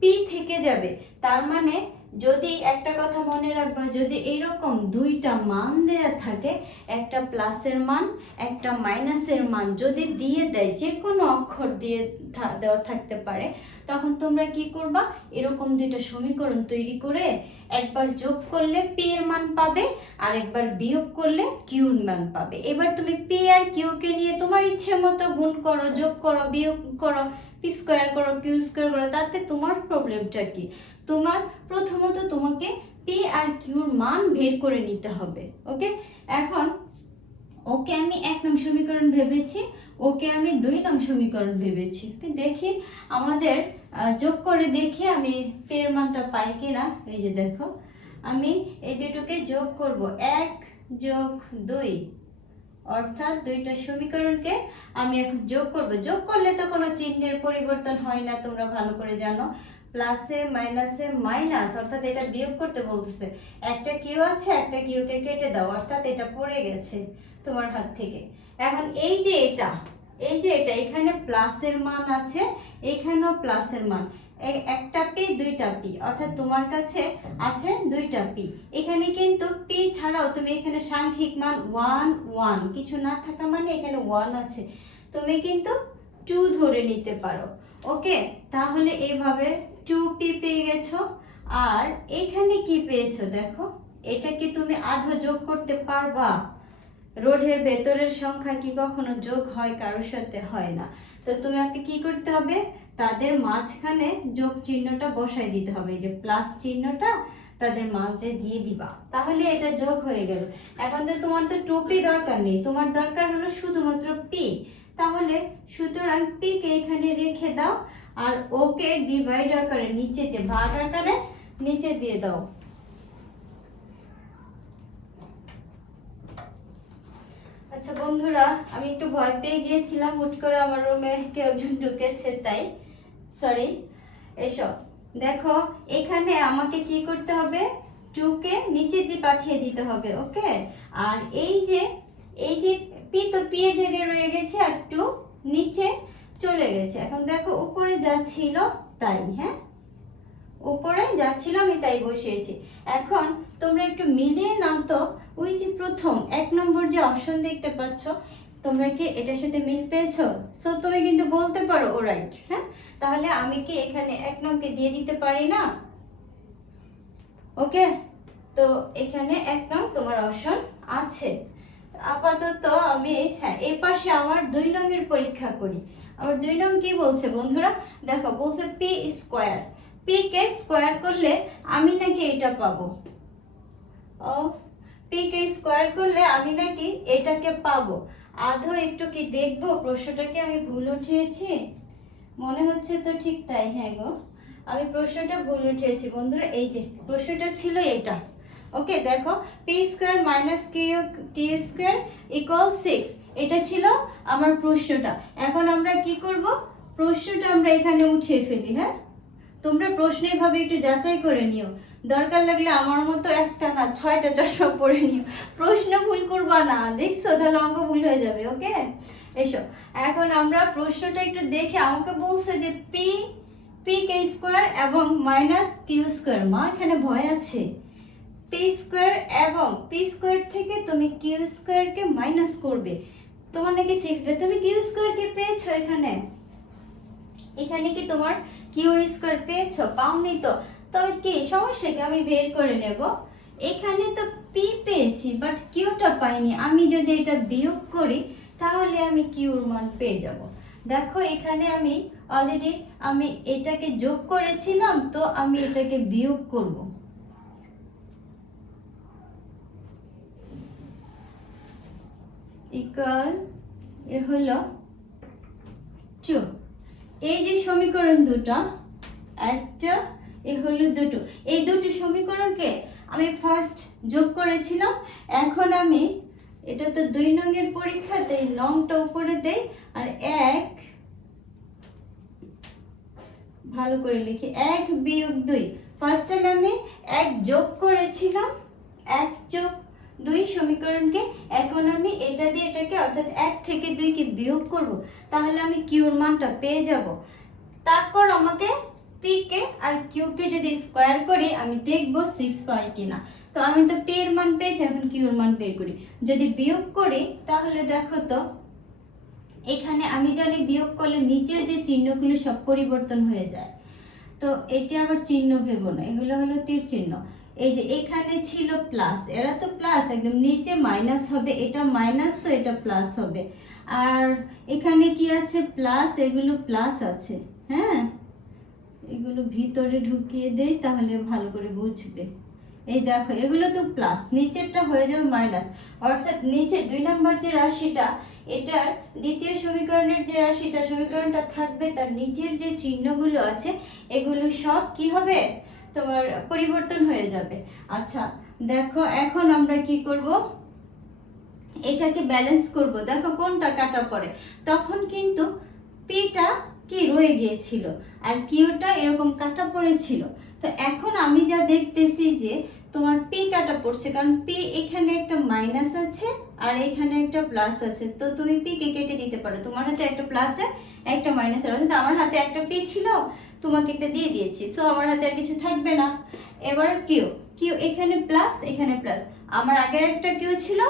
p থেকে যাবে। তার মানে যদি একটা কথা মনে রাখবা, যদি এরকম দুইটা মান দেয়া থাকে, একটা প্লাসের মান একটা মাইনাসের মান যদি দিয়ে দেয়, যে কোনো অক্ষর দিয়ে দেওয়া থাকতে পারে, তখন তোমরা কি করবা, এরকম দুইটা সমীকরণ তৈরি করে একবার যোগ করলে p এর মান পাবে, আর একবার বিয়োগ করলে q এর মান পাবে। এবার তুমি p আর q কে নিয়ে তোমার ইচ্ছে মতো গুণ করো, যোগ করো, বিয়োগ করো, p স্কয়ার করো, q স্কয়ার করো, তাতে তোমার প্রবলেমটা কি? তোমার প্রথমত তোমাকে p আর q এর মান বের করে নিতে হবে। ওকে, এখন ওকে আমি 1 নং সমীকরণ ভেবেছি, ওকে আমি 2 নং সমীকরণ ভেবেছি। দেখি আমাদের যোগ করে দেখি আমি পি এর মানটা পাই কিনা। এই যে দেখো, আমি এই দুটোকে যোগ করব, 1 যোগ 2, অর্থাৎ দুইটা সমীকরণকে আমি এখন যোগ করব। যোগ করলে তো কোনো চিহ্নের পরিবর্তন হয় না, তোমরা ভালো করে জানো। প্লাসে মাইনাসে মাইনাস, অর্থাৎ এটা বিয়োগ করতে বলতেছে। একটা কিউ আছে, একটা কিউকে কেটে দাও, অর্থাৎ এটা পড়ে গেছে তোমার হাত থেকে। এখন এই যে এটা এখানে প্লাসের মান আছে, এখানেও প্লাসের মান, একটা পি দুইটা পি, অর্থাৎ তোমার কাছে আছে দুইটা পি। এখানে কিন্তু পি ছাড়াও তুমি এখানে সাংখ্যিক মান 1 1 কিছু না থাকা মানে এখানে 1 আছে, তুমি কিন্তু 2 ধরে নিতে পারো। ওকে, তাহলে এইভাবে 2p পেয়ে গেছো। আর এখানে কি পেয়েছো দেখো, এটা কি তুমি আধা যোগ করতে পারবা? রোধের ভেতরের সংখ্যা কি কখনো যোগ হয়? কারোর সাথে হয় না। তো তোমাকে কি করতে হবে, তাদের মাঝখানে যোগ চিহ্নটা বসাই দিতে হবে, এই যে প্লাস চিহ্নটা তাদের মাঝে দিয়ে দিবা, তাহলে এটা যোগ হয়ে গেল। এখন তো তোমার তো 2p দরকার নেই, তোমার দরকার হলো শুধুমাত্র p। তাহলে সুতরাং p কে এখানে রেখে দাও, আর ওকে ডিভাইড আকারে নিচেতে ভাগ আকারে নিচে দিয়ে দাও। আচ্ছা বন্ধুরা, আমি একটু ভয় পেয়ে গিয়েছিলাম, হুট করে আমার রুমে কেউ একজন ঢুকেছে, তাই সরি। এসো দেখো, এখানে আমাকে কি করতে হবে, 2 কে নিচে দিয়ে পাঠিয়ে দিতে হবে। ওকে, আর এই যে পি, তো পি এর জায়গায় রয়ে গেছে, আর 2 নিচে চলে গেছে। এখন দেখো উপরে যা ছিল তাই, হ্যাঁ উপরে যা ছিল আমি তাই বসিয়েছি। এখন তোমরা একটু মিলিয়ে নাও তো, ওই যে প্রথম 1 নম্বর যে অপশন দেখতে পাচ্ছ, তোমরা কি এটার সাথে মিল পেয়েছো? সো তুমি কিন্তু বলতে পারো ও রাইট। হ্যাঁ, তাহলে আমি কি এখানে 1 নম্বরকে দিয়ে দিতে পারি না? ওকে, তো এখানে 1 নং তোমার অপশন আছে। আপাতত আমি এই পাশে আমার 2 নংয়ের পরীক্ষা করি। আমার 2 নং কি বলছে বন্ধুরা, দেখো বলছে P square. P K square করলে আমি নাকি এটা পাবো, ও পি কে স্কোয়ার করলে আমি নাকি এটাকে পাবো। আদৌ একটু কি দেখবো প্রশ্নটাকে আমি ভুল উঠিয়েছি? মনে হচ্ছে তো ঠিক তাই। হ্যাঁ গো, আমি প্রশ্নটা ভুল উঠিয়েছি বন্ধুরা। এই যে প্রশ্নটা ছিল এটা। ওকে দেখো, P square minus Q square equal 6, এটা ছিল আমার প্রশ্নটা। এখন আমরা কি করব, প্রশ্নটা আমরা এখানে উঠিয়ে ফেলি। হ্যাঁ, তোমরা প্রশ্ন এভাবে একটু যাচাই করে নিও, দরকার লাগলে আমার মতো একটা না 6টা চশমা পরে নিও, প্রশ্ন ভুল করবা না, দেখছো তাহলে অঙ্ক ভুল হয়ে যাবে। ওকে, এসো এখন আমরা প্রশ্নটা একটু দেখে, আমাকে বলছে যে পি কে স্কোয়ার এবং মাইনাস কিউ স্কোয়ার। মা এখানে ভয় আছে, পি স্কোয়ার এবং পি স্কোয়ার থেকে তুমি কিউ স্কোয়ারকে মাইনাস করবে, তোমার নাকি 6 বে। তুমি কিউ স্কোয়ার কি পেয়েছো? এখানে কি তোমার কিউ স্কোয়ার পেয়েছো? পাওনি তো, তবে কি সমস্যা কি, আমি বের করে নেব। এখানে তো পি পেয়েছি বাট কিউটা পাইনি, আমি যদি এটা বিয়োগ করি তাহলে আমি কিউর মান পেয়ে যাব। দেখো এখানে আমি অলরেডি আমি এটাকে যোগ করেছিলাম, তো আমি এটাকে বিয়োগ করব। ইকুয়াল এ হলো 2। এই যে সমীকরণ দুটো, একটা এ হলো দুটো, এই দুটো সমীকরণকে আমি ফার্স্ট যোগ করেছিলাম। এখন আমি এটা তো 2 নংয়ের পরীক্ষাতে নংটা উপরে দেই, আর 1 ভালো করে লিখি, 1 বিয়োগ 2। ফার্স্ট টাইম আমি 1 যোগ করেছিলাম, 1 যোগ 2 সমীকরণকে। এখন আমি এটা দিয়ে এটাকে, অর্থাৎ 1 থেকে 2 কে বিয়োগ করব, তাহলে আমি কিউর মানটা পেয়ে যাব। তারপর আমাকে পি কে আর কিউ কে যদি স্কোয়ার করি আমি দেখব 6 পাই কিনা। তো আমি তো পি এর মান পেয়েছি, এখন কিউর মান বের করি। যদি বিয়োগ করি তাহলে দেখো তো, এখানে আমি জানি বিয়োগ করলে নিচের যে চিহ্নগুলো সব পরিবর্তন হয়ে যায়, তো এটি আবার চিহ্ন ভেবো না, এগুলো হলো তীর চিহ্ন। এই যে এখানে ছিল প্লাস, এরা তো প্লাস, একদম নিচে মাইনাস হবে, এটা মাইনাস তো এটা প্লাস হবে। আর এখানে কি আছে, প্লাস, এগুলো প্লাস আছে। হ্যাঁ, এগুলো ভিতরে ঢুকিয়ে দেই তাহলে ভালো করে বুঝবে। এই দেখো এগুলো তো প্লাস, নিচেরটা হয়ে যাবে মাইনাস, অর্থাৎ নিচের 2 নম্বর যে রাশিটা, এটার দ্বিতীয় সমীকরণের যে রাশিটা, সমীকরণটা থাকবে, তার নিচের যে চিহ্নগুলো আছে এগুলো সব কি হবে, তোমার পরিবর্তন হয়ে যাবে। আচ্ছা দেখো এখন আমরা কি করব, এটাকে ব্যালেন্স করব। দেখো কোনটা কাটা পড়ে, তখন কিন্তু পিটা কি রয়ে গিয়েছিল আর কিউটা এরকম কাটা পড়েছিল। তো এখন আমি যা দেখতেছি যে তোমার পি কাটা পড়ছে, কারণ পি এখানে একটা মাইনাস আছে আর এখানে একটা প্লাস আছে, তো তুমি পি কে কেটে দিতে পারো। তোমার হাতে একটা প্লাসে একটা মাইনাসের, অর্থাৎ আমার হাতে একটা পি ছিল, তোমাকে একটা দিয়ে দিয়েছি, সো আমার হাতে আর কিছু থাকবে না। এবার কিউ, কিউ এখানে প্লাস এখানে প্লাস, আমার আগের একটা কিউ ছিল,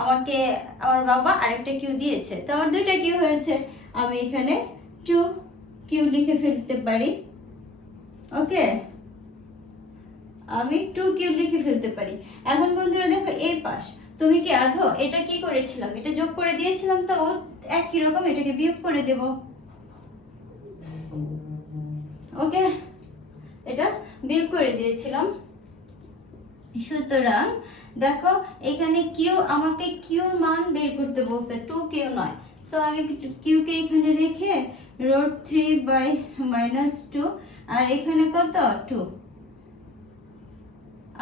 আমাকে আমার বাবা আরেকটা কিউ দিয়েছে, তো আমার দুইটা কিউ হয়েছে, আমি এখানে 2 কিউ লিখে ফেলতে পারি। ওকে, আমি 2 কিউ লিখে ফেলতে পারি। এখন বন্ধুরা দেখো এই পাশ, তুমি কি আধো, এটা কি করেছিলাম, এটা যোগ করে দিয়েছিলাম, তো একই রকম এটাকে বিয়োগ করে দেব। ওকে, এটা বিয়োগ করে দিয়েছিলাম। সুতরাং দেখো এখানে কিউ, আমাকে কিউর মান বের করতে বলছে, 2 কিউ নয়, সো আমি কিউ কে এখানে রেখে √3/-2, আর এখানে কত 2,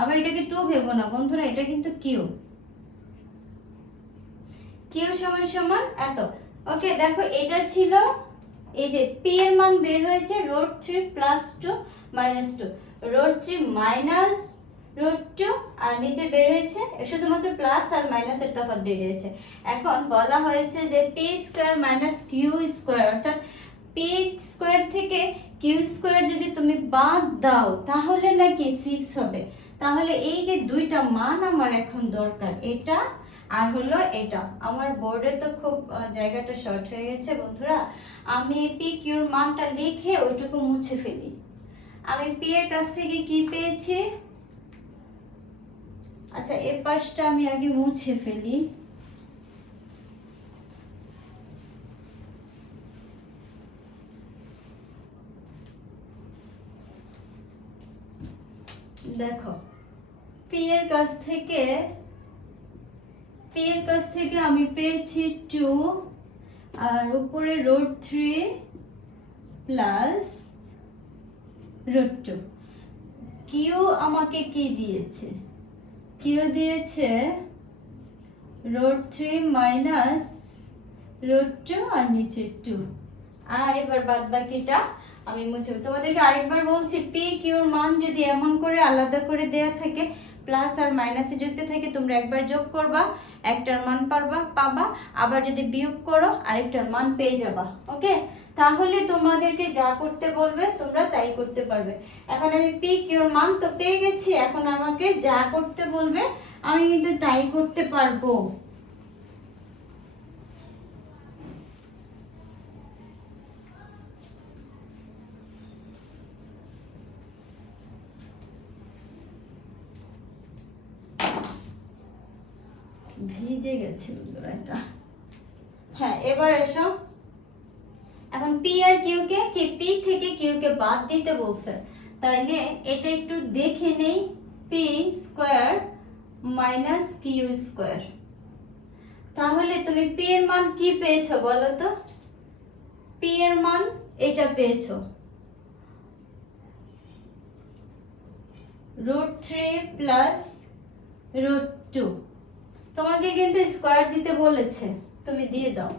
আবার এটাকে 2 ভেবো না বন্ধুরা, এটা কিন্তু কিউ, কিউ সমান সমান এত। ওকে দেখো এটা ছিল, এই যে পি এর মান বের হয়েছে √3 + 2 - 2, √3 -√2, আর নিচে বের হয়েছে শুধুমাত্র প্লাস আর মাইনাসের তফাৎ বেরিয়েছে। এখন বলা হয়েছে যে P square minus Q square, অর্থাৎ পি স্কোয়ার থেকে কিউ স্কোয়ার যদি তুমি বাদ দাও তাহলে নাকি 6 হবে। তাহলে এই যে দুইটা মান আমার এখন দরকার, এটা আর হলো এটা। আমার বোর্ডে তো খুব জায়গাটা শর্ট হয়ে গেছে বন্ধুরা, আমি পি কিউর মানটা লিখে ওইটুকু মুছে ফেলি। আমি পি এর কাছ থেকে কি পেয়েছি, আচ্ছা এই পাশটা আমি আগে মুছে ফেলি। দেখো পি এর কাছ থেকে আমি পেয়েছি 2, আর উপরে √3 + √2। কিউ আমাকে কি দিয়েছে, কিউ দিয়েছে √3 - √2 আর নিচে 2। আর এবার বাদ বাকিটা আমি মুছে, তোমাদেরকে আরেকবার বলছি, পি কিউর মান যদি এমন করে আলাদা করে দেয়া থাকে, প্লাস আর মাইনাসে যুক্ত থাকে, তোমরা একবার যোগ করবা, একটার মান পাবা, আবার যদি বিয়োগ করো আরেকটার মান পেয়ে যাবা। ওকে, তাহলে তোমাদেরকে যা করতে বলবে তোমরা তাই করতে পারবে। এখন আমি পি কিউর মান তো পেয়ে গেছি, এখন আমাকে যা করতে বলবে আমি কিন্তু তাই করতে পারবো। ভিজে গেছে বন্ধুরা এটা। হ্যাঁ এবার এসো, এখন পি আর কিউ কে, কি পি থেকে কিউ কে বাদ দিতে বলছে, তাইলে এটা একটু দেখে নেই। P square minus Q square, তাহলে তুমি পি এর মান কি পেয়েছো বলো তো, পি এর মান এটা পেয়েছো √3 + √2। তোমাকে কিন্তু স্কোয়ার দিতে বলেছে, তুমি দিয়ে দাও।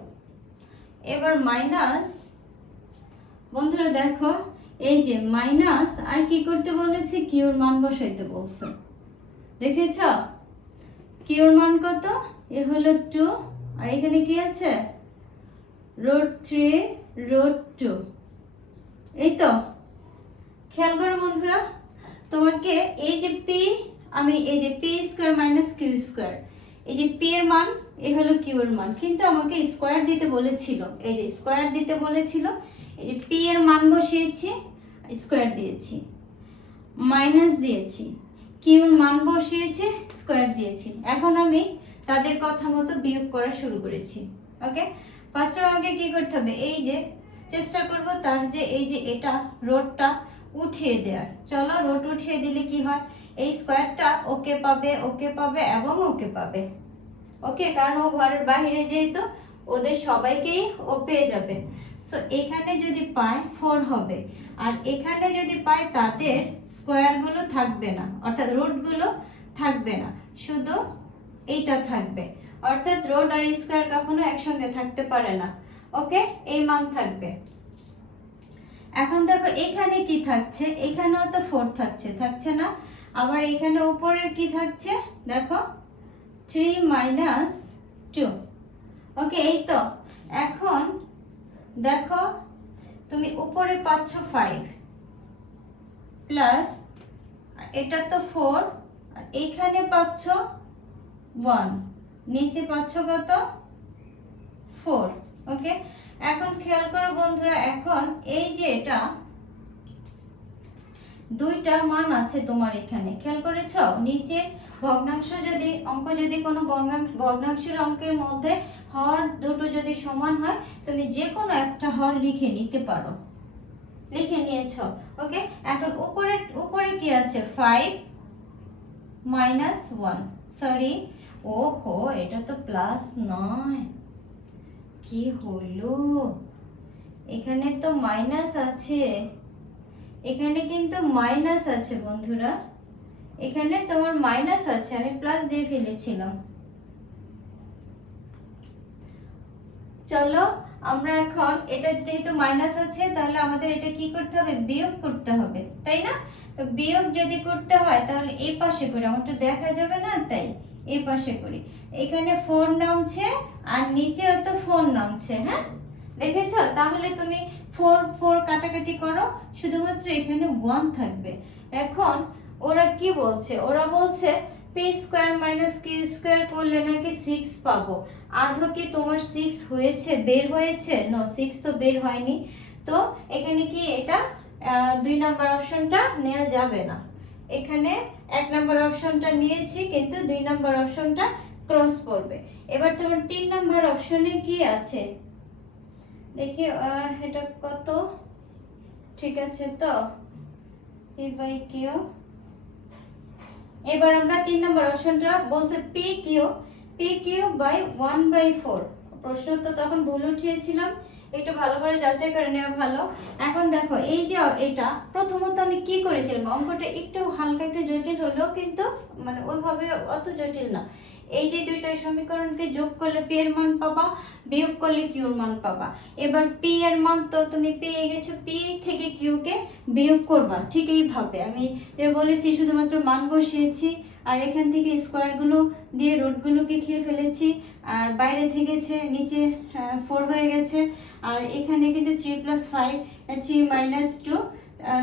এবার মাইনাস, বন্ধুরা দেখো এই যে মাইনাস, আর কি করতে বলেছে, কিউর মান বসাইতে বলছে, দেখেছ কিউর মান কত, এ হলো 2, আর এখানে কি আছে √3 √2। এই তো খেয়াল করো বন্ধুরা, তোমাকে এই যে পি, আমি এই যে P square minus Q square, এই যে পি এর মান এই হলো কিউ এর মান, কিন্তু আমাকে স্কোয়ার দিতে বলেছিল, এই যে স্কোয়ার দিতে বলেছিল, এই যে পি এর মান বসিয়েছি, স্কোয়ার দিয়েছি, মাইনাস দিয়েছি, কিউর মান বসিয়েছি, স্কোয়ার দিয়েছি। এখন আমি তাদের কথা মতো বিয়োগ করা শুরু করেছি। ওকে, ফার্স্টে আমাকে কি করতে হবে, এই যে চেষ্টা করব তার যে এই যে এটা রোডটা উঠিয়ে দেওয়ার। চলো রোড উঠিয়ে দিলে কি হয়, এই স্কোয়ারটা ওকে পাবে, ওকে পাবে এবং ওকে পাবে। ওকে, কারণ ও ঘরের বাইরে যেহেতু ওদের সবাইকেই ও পেয়ে যাবে। সো এখানে যদি পায় 4 হবে, আর এখানে যদি পায় তাদের স্কোয়ারগুলো থাকবে না, অর্থাৎ রুটগুলো থাকবে না, শুধু এইটা থাকবে। অর্থাৎ রুট আর স্কোয়ার কখনো একসঙ্গে থাকতে পারে না। ওকে, এই মান থাকবে। এখন দেখো এখানে কি থাকছে, এখানেও তো 4 থাকছে, থাকছে না? আবার এখানে উপরের কি থাকছে দেখো, 3 - 2। ওকে, এই তো। এখন দেখো তুমি উপরে পাচ্ছ 5 প্লাস এটা তো 4, আর এখানে পাচ্ছ 1, নিচে পাচ্ছ কত 4। ওকে, এখন খেয়াল করো বন্ধুরা, এখন এই যে এটা দুইটা মান আছে তোমার এখানে, খেয়াল করেছো? নিচে ভগ্নাংশ যদি যদি কোনো ভগ্নাংশের অঙ্কের মধ্যে হর দুটো যদি সমান হয়, তুমি যে কোনো একটা হর লিখে নিতে পারো, লিখে নিয়েছো। ওকে, এখন উপরে কি আছে 5 - 1, সরি, ওহো এটা তো প্লাস নয়, কি হলো? এখানে তো মাইনাস আছে, এখানে কিন্তু মাইনাস আছে বন্ধুরা, এখানে তোমার মাইনাস আছে, আমি প্লাস দিয়ে ফেলেছিলাম। চলো আমরা এখন এটা যেহেতু মাইনাস আছে, তাহলে আমাদের এটা কি করতে হবে, বিয়োগ করতে হবে, তাই না? তো বিয়োগ যদি করতে হয় তাহলে এই পাশে করি, আমারটা দেখা যাবে না, তাই এই পাশে করি। এখানে 4 নামছে আর নিচেও তো 4 নামছে, হ্যাঁ দেখেছো? তাহলে তুমি 4 কাটাকাটি করো, শুধুমাত্র এখানে 1 থাকবে। এখন ওরা কি বলছে, ওরা বলছে p square minus q square করলে নাকি 6 পাবো। আদৌ কি তোমার 6 হয়েছে, বের হয়েছে? নো, 6 তো বের হয়নি। তো এখানে কি এটা 2 নাম্বার অপশনটা নেওয়া যাবে না। এখানে 1 নাম্বার অপশনটা নিয়েছি, কিন্তু 2 নাম্বার অপশনটা ক্রস পড়বে। এবার তোমার 3 নাম্বার অপশনে কি আছে দেখি, এটা কত, ঠিক আছে তো p বাই q। এবার আমরা 3 নম্বর অপশনটা বলছে pq বাই 1/4। প্রশ্ন তো তখন ভুল উঠিয়েছিলাম, একটু ভালো করে যাচাই করে নেওয়া ভালো। এখন দেখো এই যে এটা প্রথমত আমি কি করেছিলাম, অঙ্কটা একটু হালকা একটু জটিল হলেও কিন্তু মানে ওইভাবে অত জটিল না। এই যে দুইটা সমীকরণকে যোগ করলে p এর মান পাবা, বিয়োগ করলে q এর মান পাবা। এবার p এর মান তো তুমি পেয়ে গেছো, p থেকে q কে বিয়োগ করবা ঠিক এইভাবে। আমি বলেছি শুধুমাত্র মান বসিয়েছি, আর এখান থেকে স্কোয়ারগুলো দিয়ে রুটগুলোকে খেয়ে ফেলেছি, আর বাইরে থেকেছে নিচে 4 হয়ে গেছে, আর এখানে কিন্তু 3 + 5 3 - 2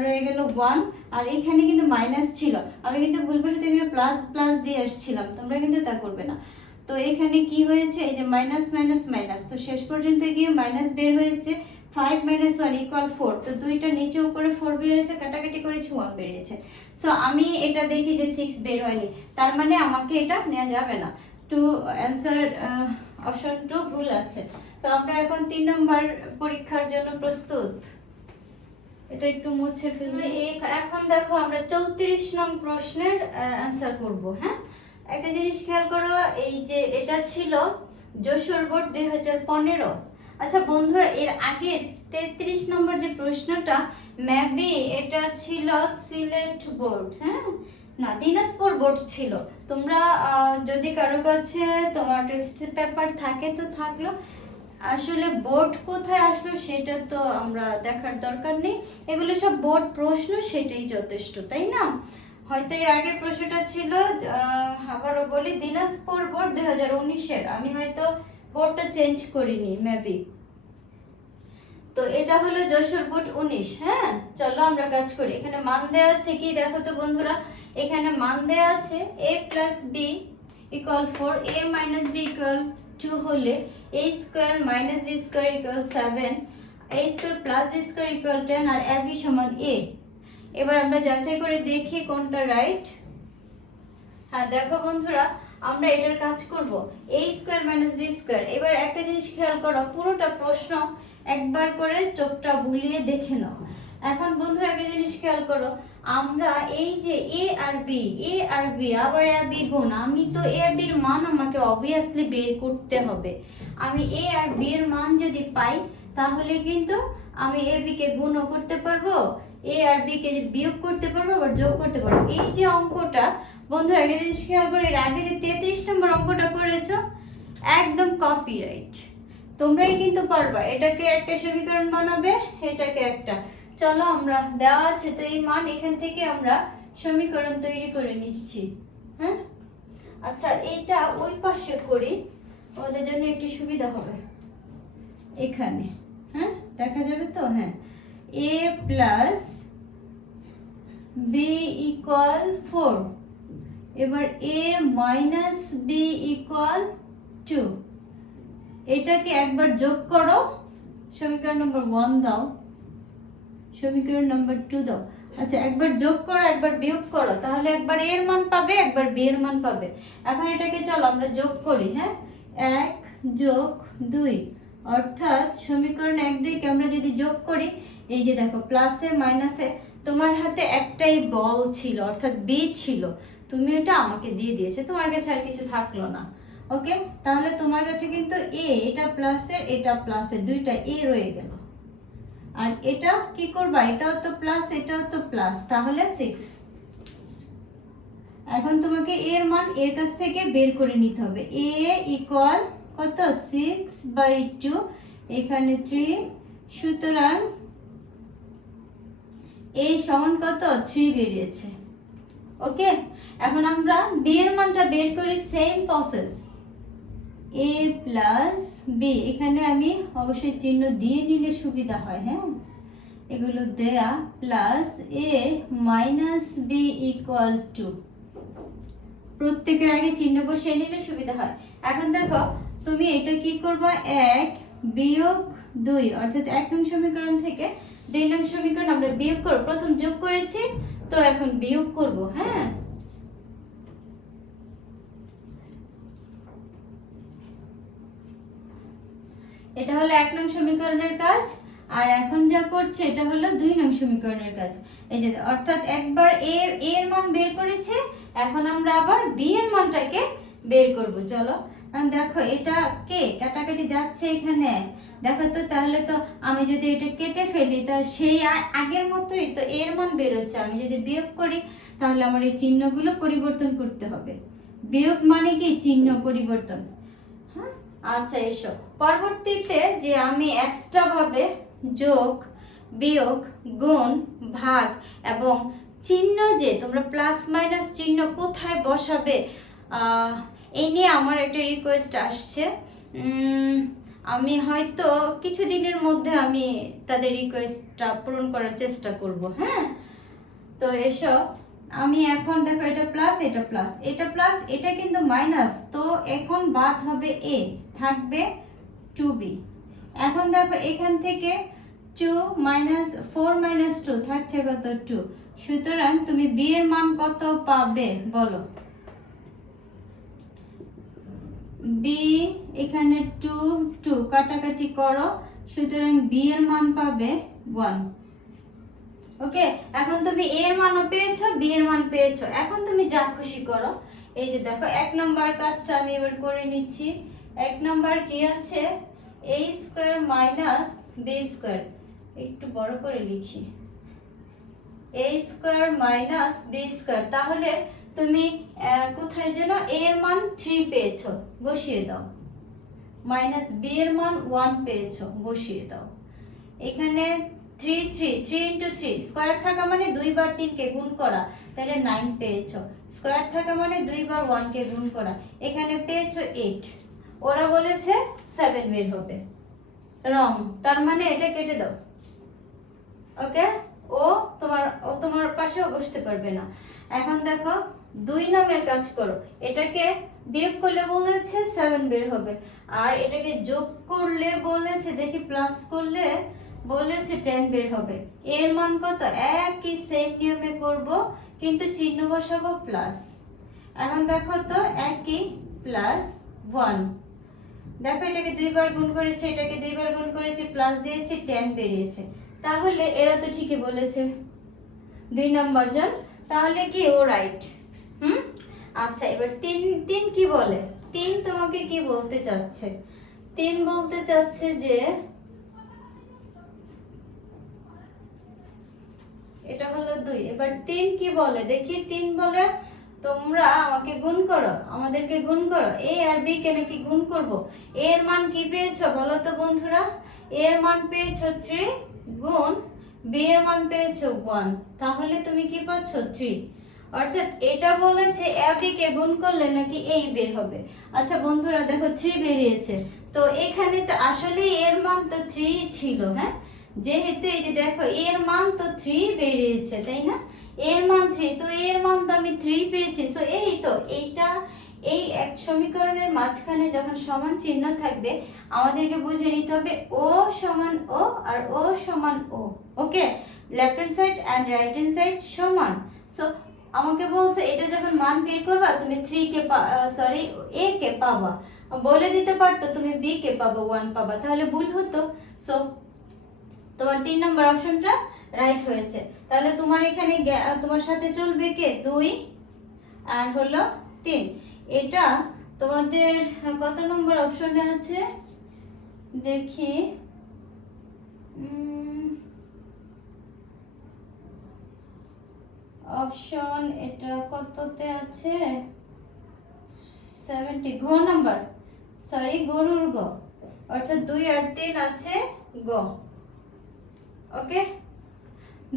রয়ে গেল 1, আর এখানে কিন্তু মাইনাস ছিল, আমি কিন্তু ভুলবশত এখানে প্লাস প্লাস দিয়ে আসছিলাম, তোমরা কিন্তু তা করবে না। তো এখানে কি হয়েছে, এই যে মাইনাস মাইনাস মাইনাস, তো শেষ পর্যন্ত গিয়ে মাইনাস বের হয়েছে। 5 - 1 = 4, তো দুইটা নিচে উপরে 4 বেরিয়েছে, কাটাকাটি করেছি 1 বেরিয়েছে। সো আমি এটা দেখি যে 6 বের হয়নি, তার মানে আমাকে এটা নেওয়া যাবে না। টু অ্যান্সার অপশন 2 ভুল আছে। তো আমরা এখন 3 নম্বর পরীক্ষার জন্য প্রস্তুত। এটা একটু মুছে ফেলবে। এখন দেখো আমরা 34 নং প্রশ্নের অ্যান্সার করব। হ্যাঁ, একটা জিনিস খেয়াল করো, এই যে এটা ছিল যশোর বোর্ড 2015। আচ্ছা বন্ধুরা, এর আগের 33 নম্বর যে প্রশ্নটা মেবি এটা ছিল সিলেট বোর্ড, হ্যাঁ না দিনাজপুর বোর্ড ছিল। তোমরা যদি কারো কাছে তোমার টেস্ট পেপার থাকে তো থাকলো, আসলে বোর্ড কোথায় আসলো সেটা তো আমরা দেখার দরকার নেই, এগুলো সব বোর্ড প্রশ্ন, সেটাই যথেষ্ট, তাই না? হয়তো এর আগে প্রশ্নটা ছিল আবারও বলি দিনাজপুর বোর্ড 2019-এর, আমি হয়তো বোর্ডটা চেঞ্জ করিনি মেবি। তো এটা হলো যশোর বোর্ড 19। হ্যাঁ, চলো আমরা কাজ করি। এখানে মান দেওয়া আছে কি দেখো তো বন্ধুরা, এখানে মান দেওয়া আছে a + b = 4, a - b = 2 হলে a² - b² = 7, a² + b² = 10, R ab = a। এবার আমরা যাচাই করে দেখি কোনটা রাইট। হ্যাঁ দেখো বন্ধুরা, আমরা এটার কাজ করব, a² - b²। এবার একটা জিনিস খেয়াল করো, পুরোটা প্রশ্ন একবার করে চোখটা বুলিয়ে দেখে নাও। এখন বন্ধুরা একটা জিনিস খেয়াল করো, আমরা এই যে এ আর বি আবার এ বি গুণ, আমি তো এ বির মান আমাকে অবভিয়াসলি বের করতে হবে। আমি এ আর বি এর মান যদি পাই তাহলে কিন্তু আমি এ বি কে গুণও করতে পারবো, এ আর বি কে বিয়োগ করতে পারবো, আবার যোগ করতে পারবো। এই যে অঙ্কটা বন্ধুরা, একটা জিনিস খেয়াল করে, এর আগে যে 33 নম্বর অঙ্কটা করেছো একদম কপিরাইট, তোমরাই কিন্তু পারবা। এটাকে একটা সমীকরণ বানাবে, এটাকে একটা। চলো আমরা দেওয়া আছে তো এই মান, এখান থেকে আমরা সমীকরণ তৈরি করে নিচ্ছি। হ্যাঁ, আচ্ছা এটা ওই পাশে করি, ওদের জন্য একটু সুবিধা হবে। এখানে হ্যাঁ দেখা যাবে তো, হ্যাঁ a প্লাস বি ইকুয়াল 4, এবার a মাইনাস বি ইকুয়াল 2। এটাকে একবার যোগ করো, সমীকরণ নম্বর 1 দাও, সমীকরণ নম্বর 2 দাও। আচ্ছা একবার যোগ করো, একবার বিয়োগ করো, তাহলে একবার এর মান পাবে, একবার বি এর মান পাবে। এখন এটাকে চলো আমরা যোগ করি। হ্যাঁ, 1 যোগ 2 অর্থাৎ সমীকরণ 1 2 কে আমরা যদি যোগ করি, এই যে দেখো প্লাসে মাইনাসে, তোমার হাতে একটাই বল ছিল অর্থাৎ বি ছিল, তুমি এটা আমাকে দিয়ে দিয়েছো, তোমার কাছে আর কিছু থাকলো না। ওকে, তাহলে তোমার কাছে কিন্তু এ, এটা প্লাসের এটা প্লাসের, দুইটা এ রয়ে গেল। আর এটা কি করবা, এটাও তো প্লাস এটাও তো প্লাস, তাহলে 6। এখন তোমাকে এর মান এর কাছ থেকে বের করে নিতে হবে। এ ইকুয়াল কত, 6/2, এখানে 3, সুতরাং এ সমান কত, 3 বেরিয়েছে। ওকে, এখন আমরা বি এর মানটা বের করি, same process, a plus B, এখানে আমি অবশ্যই চিহ্ন দিয়ে নিলে সুবিধা হয়। হ্যাঁ, এগুলো দেয়া, plus a minus B equal 2, প্রত্যেকের আগে চিহ্ন বসিয়ে নিলে সুবিধা হয়। এখন দেখো তুমি এটা কি করবা, 1 বিয়োগ 2 অর্থাৎ 1 নং সমীকরণ থেকে 2 নং সমীকরণ আমরা বিয়োগ করব, প্রথম যোগ করেছি তো এখন বিয়োগ করব। হ্যাঁ, এটা হলো 1 নং সমীকরণের কাজ, আর এখন যা করছে এটা হলো 2 নং সমীকরণের কাজ। এই যে অর্থাৎ একবার এ এর মান বের করেছে, এখন আমরা আবার বি এর মানটাকে বের করব। চলো দেখো এটা কে কাটাকাটি যাচ্ছে এখানে, দেখো তো, তাহলে তো আমি যদি এটা কেটে ফেলি তা সেই আগের মতোই তো এর মান বের হচ্ছে। আমি যদি বিয়োগ করি তাহলে আমার এই চিহ্নগুলো পরিবর্তন করতে হবে। বিয়োগ মানে কি, চিহ্ন পরিবর্তন। হ্যাঁ, আচ্ছা এসো পরবর্তীতে যে আমি এক্সট্রা ভাবে যোগ বিয়োগ গুণ ভাগ এবং চিহ্ন, যে তোমরা প্লাস মাইনাস চিহ্ন কোথায় বসাবে এই নিয়ে আমার একটা রিকোয়েস্ট আসছে। আমি হয়তো কিছুদিনের মধ্যে আমি তাদের রিকোয়েস্টটা পূরণ করার চেষ্টা করব। হ্যাঁ, তো এসো আমি এখন দেখো এটা প্লাস এটা প্লাস এটা প্লাস, এটা কিন্তু মাইনাস, তো এখন বাদ হবে এ, থাকবে 2b। এখন দেখো এখান থেকে 2 মাইনাস 4 মাইনাস 2 থাকছে কত, 2, সুতরাং তুমি বি এর মান কত পাবে বলো। বি এখানে 2 2 কাটাকাটি করো, সুতরাং বি এর মান পাবে 1। ওকে, এখন তুমি এ এর মানও পেয়েছো, বি এর মান পেয়েছো, এখন তুমি যা খুশি করো। এই যে দেখো 1 নম্বর কাজটা আমি এবার করে নিচ্ছি। 1 নম্বর কি আছে, a square minus B square, একটু বড় করে লিখি, a square minus B square. তাহলে তুমি কোথায় যেন a এর মান 3 পেয়েছো, বসিয়ে দাও, মাইনাস বি এর মান 1 পেয়েছো, বসিয়ে দাও। এখানে 3 3 3 ইন্টু 3, স্কয়ার থাকা মানে 2 বার 3 কে গুণ করা, তাহলে 9 পেয়েছো। স্কয়ার থাকা মানে 2 বার 1 কে গুণ করা, এখানে পেয়েছো 8। ওরা বলেছে 7 বের হবে, রং, তার মানে এটা কেটে দাও। ওকে, ও তোমার পাশেও বসতে পারবে না। এখন দেখো 2 নংয়ের কাজ করো, এটাকে বিয়োগ করলে বলেছে 7 বের হবে, আর এটাকে যোগ করলে বলেছে, দেখি প্লাস করলে বলেছে 10 বের হবে। এর মান কত, একই সেম নিয়মে করব, কিন্তু চিহ্ন বসাবো প্লাস। এখন দেখো তো একই প্লাস 1, দেখো এটাকে 2 বার গুণ করেছে, এটাকে 2 বার গুণ করেছে, প্লাস দিয়েছে, 10 বেরিয়েছে। তাহলে এরা তো ঠিকই বলেছে, 2 নাম্বার জন, তাহলে কি ও রাইট। আচ্ছা, এবার 3 কি বলে? 3 তোমাকে কি বলতে চাচ্ছে? 3 বলতে চাচ্ছে যে এটা হলো 2। এবার 3 কি বলে দেখি? 3 বলে তোমরা আমাকে গুণ করো, আমাদেরকে গুণ করো। এ আর বি কে নাকি গুণ করব। এ এর মান কি পেয়েছো বলো তো বন্ধুরা? এ এর মান পেয়েছো 3 গুণ বি এর মান পেয়েছো 1, তাহলে তুমি কি পাচ্ছ 3। অর্থাৎ এটা বলেছে এ বি কে গুণ করলে নাকি এই বের হবে। আচ্ছা বন্ধুরা দেখো 3 বেরিয়েছে, তো এখানে তো আসলে এর মান তো 3 ছিল। হ্যাঁ, যেহেতু এই যে দেখো এর মান তো 3 বেরিয়েছে, তাই না? এর মান 3, তো এর মান তো আমি 3 পেয়েছি। সো এই তো এইটা, এই এক সমীকরণের মাঝখানে যখন সমান চিহ্ন থাকবে আমাদেরকে বুঝে নিতে হবে ও সমান ও আর ও সমান ও। Okay, left hand side and right hand side সমান। সো আমাকে বলছে এটা যখন মান বের করবা তুমি 3 কে এ কে পাবা, বলে দিতে পারতো তুমি বি কে পাবো 1 পাবা, তাহলে ভুল হতো। সো তোমার 3 নম্বর অপশনটা রাইট হয়েছে। তাহলে তোমার এখানে তোমার সাথে চলবে কে? 2 আর হলো 3। এটা তোমাদের কত নম্বর অপশনে আছে দেখি। অপশন এটা কততে আছে? 70, ঘ নাম্বার, সরি গরুর গ, অর্থাৎ 2 আর 3 আছে গ। ওকে,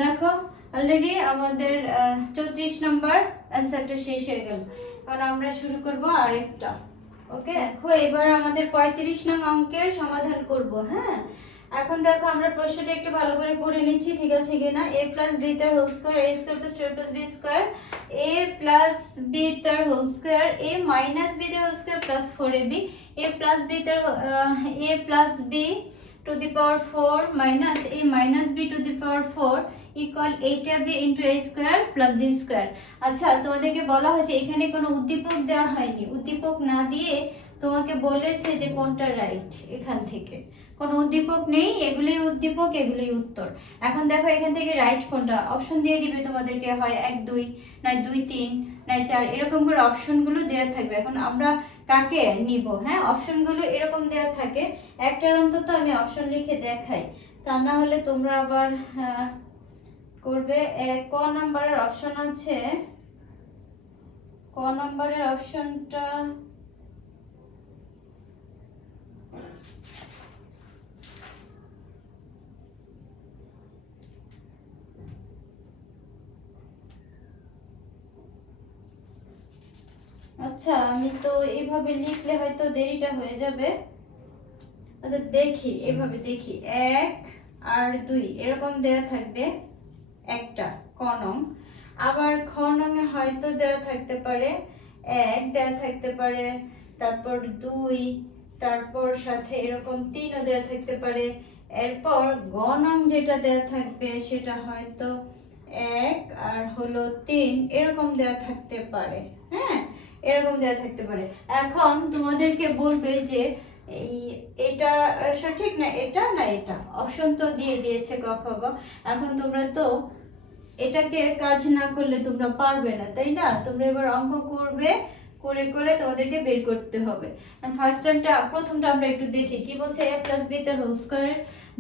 দেখো অলরেডি আমাদের 34 নাম্বার অ্যান্সারটা শেষ হয়ে গেল। এবার আমরা শুরু করব আরেকটা। ওকে, দেখো এবার আমাদের 35 নং অঙ্কের সমাধান করব। হ্যাঁ, এখন দেখো আমরা প্রশ্নটা একটু ভালো করে পড়ে নিচ্ছি, ঠিক আছে কিনা। a প্লাস b তার whole square, a square plus 2 plus b square, a plus b তার whole square, a minus b তার whole square plus 4ab, a plus b তার a plus b to the power 4 minus a minus b to the power 4 equal 8ab into a square plus b square। আচ্ছা, তোমাদেরকে বলা হয়েছে এখানে কোনো উদ্দীপক দেওয়া হয়নি, উদ্দীপক না দিয়ে তোমাকে বলেছে যে কোনটা রাইট। এখান থেকে কোনো উদ্দীপক নেই, এগুলোই উদ্দীপক, এগুলোই উত্তর। এখন দেখো এখান থেকে রাইট কোনটা, অপশন দিয়ে দিবে তোমাদেরকে, হয় 1 2, নয় 2 3, নয় 4, এরকম করে অপশনগুলো দেওয়া থাকবে। এখন আমরা কাকে নিব? হ্যাঁ, অপশনগুলো এরকম দেওয়া থাকে, একটার অন্তত আমি অপশন লিখে দেখাই, তা না হলে তোমরা আবার করবে। ক নাম্বারের অপশন আছে, ক নাম্বারের অপশনটা আচ্ছা, আমি তো এইভাবে লিখলে হয়তো দেরিটা হয়ে যাবে। আচ্ছা দেখি, এভাবে দেখি, 1 আর 2 এরকম দেয়া থাকবে একটা ক নং। আবার খ নং এ হয়তো দেয়া থাকতে পারে 1 দেয়া থাকতে পারে, তারপর 2, তারপর সাথে এরকম 3 ও দেয়া থাকতে পারে। এরপর গ নং যেটা দেয়া থাকবে সেটা হয়তো 1 আর হলো 3 এরকম দেয়া থাকতে পারে। হ্যাঁ, এরকম দেওয়া থাকতে পারে। এখন তোমাদেরকে বলবে যে এটা সঠিক না এটা, না এটা, অপশন তো দিয়ে দিয়েছে ক খ গ। এখন তোমরা তো এটাকে কাজ না করলে তোমরা পারবে না, তাই না? তোমরা এবার অঙ্ক করবে, করে করে তোমাদেরকে বের করতে হবে। প্রথমটা আমরা একটু দেখি কি বলছে। a প্লাস b তার হোল স্কয়ার।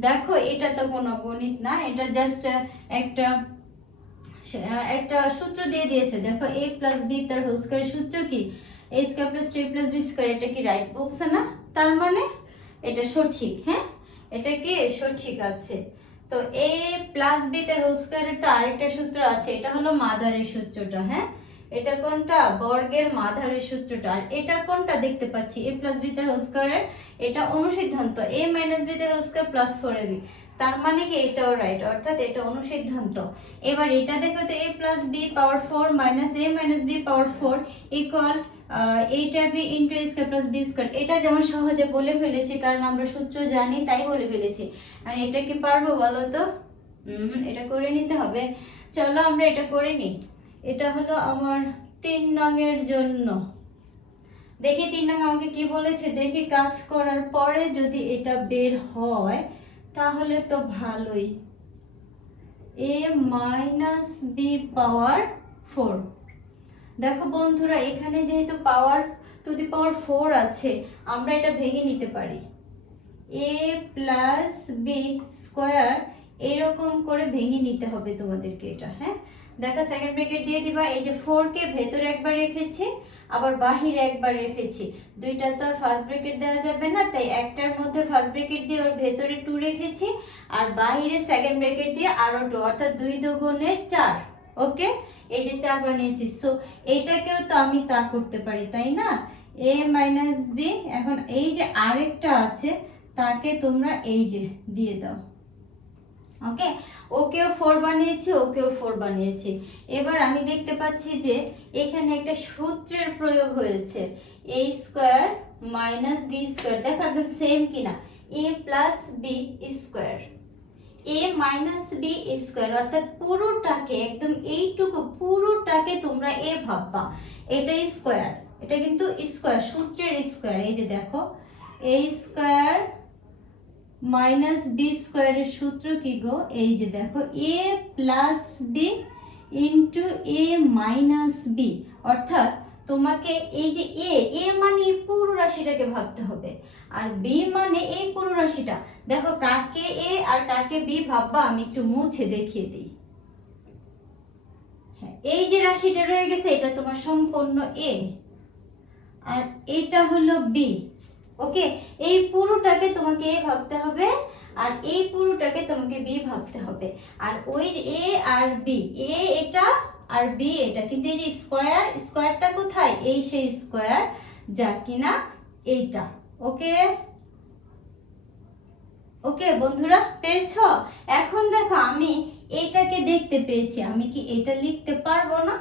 দেখো এটা তো কোনো গণিত না, এটা জাস্ট একটা সূত্র দিয়ে দিয়েছে। দেখো a প্লাস b তার হোল স্কয়ার সূত্র কি? a square plus 3 plus b square. এটা কি রাইট বলছে না? তার মানে এটা সঠিক। হ্যাঁ, এটা কি সঠিক আছে। তো a প্লাস b তার হোল স্কয়ারের তো আরেকটা সূত্র আছে, এটা হলো মাদারের সূত্রটা। হ্যাঁ, এটা কোনটা? বর্গের মাদারের সূত্রটা। আর এটা কোনটা দেখতে পাচ্ছি? a প্লাস b তার হোল স্কয়ারের, এটা অনুসিদ্ধান্ত a মাইনাস b তার হোল স্কয়ার প্লাস 4ab। তার মানে কি এটাও রাইট, অর্থাৎ এটা অনুসিদ্ধান্ত। এবার এটা দেখো তো a plus b power 4 minus a minus b power 4 equal 8ab into a square plus b square. এটা যেমন সহজে বলে ফেলেছি কারণ আমরা সূত্র জানি তাই বলে ফেলেছি। আর এটা কি পারবো বলো তো? এটা করে নিতে হবে। চলো আমরা এটা করে নিই। এটা হলো আমার 3 নং এর জন্য। দেখি 3 নং আমাকে কি বলেছে, দেখি কাজ করার পরে যদি এটা বের হয় তাহলে তো ভালোই। a মাইনাস বি পাওয়ার 4। দেখো বন্ধুরা, এখানে যেহেতু পাওয়ার টু দি পাওয়ার 4 আছে, আমরা এটা ভেঙে নিতে পারি। a প্লাস বি স্কোয়ার এরকম করে ভেঙে নিতে হবে তোমাদেরকে এটা। হ্যাঁ, দেখো সেকেন্ড ব্র্যাকেট দিয়ে দিবা। এই যে 4 কে ভেতরে একবার রেখেছি, আবার বাহিরে একবার রেখেছি। দুইটা তো ফার্স্ট ব্র্যাকেট দেওয়া যাবে না, তাই একটার মধ্যে ফার্স্ট ব্র্যাকেট দিয়ে ওর ভেতরে 2 রেখেছি, আর বাহিরে সেকেন্ড ব্র্যাকেট দিয়ে আরো 2, অর্থাৎ 2 দুগুণে 4। ওকে, এই যে 4 বানিয়েছি। সো এইটাকেও তো আমি তা করতে পারি, তাই না? a minus B. এখন এই যে আরেকটা আছে তাকে তোমরা এই যে দিয়ে দাও। ওকে, ওকেও 4 বানিয়েছি, ওকেও 4 বানিয়েছি। এবার আমি দেখতে পাচ্ছি যে এখানে একটা সূত্রের প্রয়োগ হয়েছে, a square minus B square. দেখো একদম সেম কিনা, a plus B square, a minus B square, অর্থাৎ পুরোটাকে একদম এইটুকু পুরোটাকে তোমরা a ভাববা। এটা স্কোয়ার, এটা কিন্তু স্কোয়ার, সূত্রের স্কোয়ার। এই যে দেখো, a স্কোয়ার মাইনাস বি স্কোয়ারের সূত্র কি গো? এই যে দেখো, a plus B into A minus B. অর্থাৎ তোমাকে এই যে এ মানে পুরো রাশিটাকে ভাবতে হবে, আর বি মানে এই পুরো রাশিটা। দেখো কাকে এ আর কাকে বি ভাববা, আমি একটু মুছে দেখিয়ে দিই। হ্যাঁ, এই যে রাশিটা রয়ে গেছে এটা তোমার সম্পূর্ণ এ, আর এটা হলো বি। ওকে, এই পুরোটাকে তোমাকে এ ভাবতে হবে, আর এই পুরোটাকে তোমাকে বি ভাবতে হবে। আর ওই যে এ আর বি, এ এটা আর বি এটা, কিন্তু এই যে স্কোয়ার, স্কোয়ারটা কোথায়? এই সেই স্কোয়ার যা কিনা এইটা। ওকে ওকে বন্ধুরা, পেয়েছো? এখন দেখো আমি এইটাকে দেখতে পেয়েছি, আমি কি এটা লিখতে পারবো না?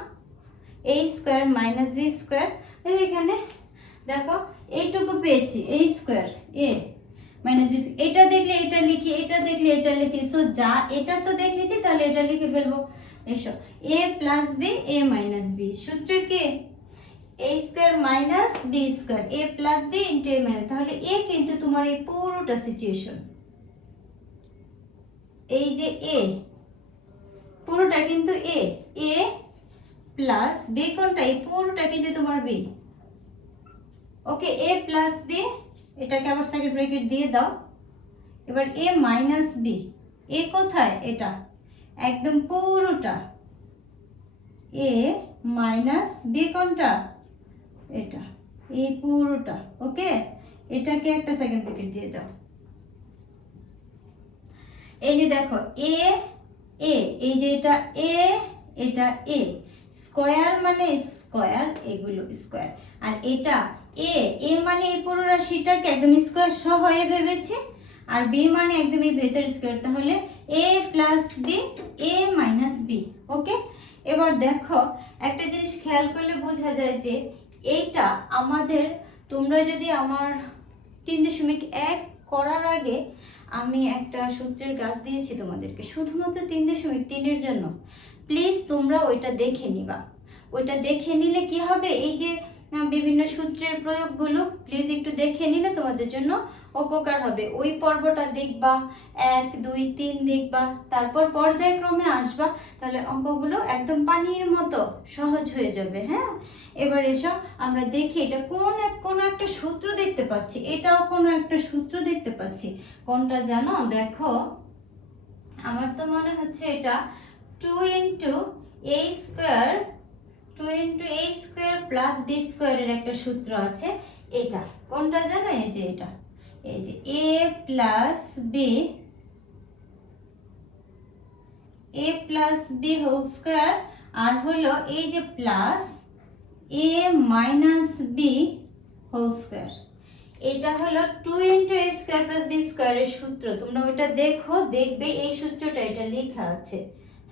a square minus B square. এখানে দেখো এইটুকু পেয়েছি, a square a minus B. এটা দেখলে এটা লিখি, এটা দেখলে এটা লিখি। সো যা এটা তো দেখেছি, তাহলে এটা লিখে ফেলবো। এসো, a plus B a minus B, সূত্র কি? a square minus B square, a plus B into a minus. তাহলে a কিন্তু তোমার এই পুরোটা সিচুয়েশন, এই যে a পুরোটা কিন্তু a প্লাস বি কোনটা? এই পুরোটা কিন্তু তোমার B. Okay, a plus B, এটাকে আবার সেকেন্ড ব্র্যাকেট দিয়ে দাও। এবার a মাইনাস বি, a কোথায়? এটা একদম পুরোটা, a মাইনাস বি কোনটা? এটা, এই পুরোটা। ওকে, এটাকে একটা সেকেন্ড ব্র্যাকেট দিয়ে দাও। এই যে দেখো a এই যে এটা a, এটা a স্কোয়ার মানে স্কোয়ার, এগুলো স্কোয়ার। আর এটা a মানে এই পুরো রাশিটাকে একদম স্কোয়ার সহ এ ভেবেছে, আর b মানে একদম এই ভেতর স্কোয়ার। তাহলে a plus B a minus b. Okay, এবার দেখো একটা জিনিস খেয়াল করলে বোঝা যায় যে এইটা আমাদের, তোমরা যদি আমার 3.1 করার আগে আমি একটা সূত্রের গাছ দিয়েছি তোমাদেরকে, শুধুমাত্র 3.3 জন্য। প্লিজ তোমরা ওইটা দেখে নিবা। ওইটা দেখে নিলে কি হবে, এই যে বিভিন্ন সূত্রের প্রয়োগগুলো প্লিজ একটু দেখে নিলে তোমাদের জন্য উপকার হবে। ওই পর্বটা দেখবা, 1 2 3 দেখবা, তারপর পর্যায়ক্রমে আসবা, তাহলে অঙ্কগুলো একদম পানির মতো সহজ হয়ে যাবে। হ্যাঁ, এবার এসো আমরা দেখি এটা কোন একটা সূত্র দেখতে পাচ্ছি, এটাও কোনো একটা সূত্র দেখতে পাচ্ছি। কোনটা জানো? দেখো, আমার তো মনে হচ্ছে এটা 2 into a square, 2 into a square plus B স্কোয়ারের একটা সূত্র আছে। এটা কোনটা জানো? এই যে এটা, এই যে a plus B whole square, আর হলো এই যে plus a minus B whole square. এটা হলো 2 into a square plus B স্কোয়ারের সূত্র। তোমরা ওইটা দেখো, দেখবে এই সূত্রটা এটা লেখা আছে।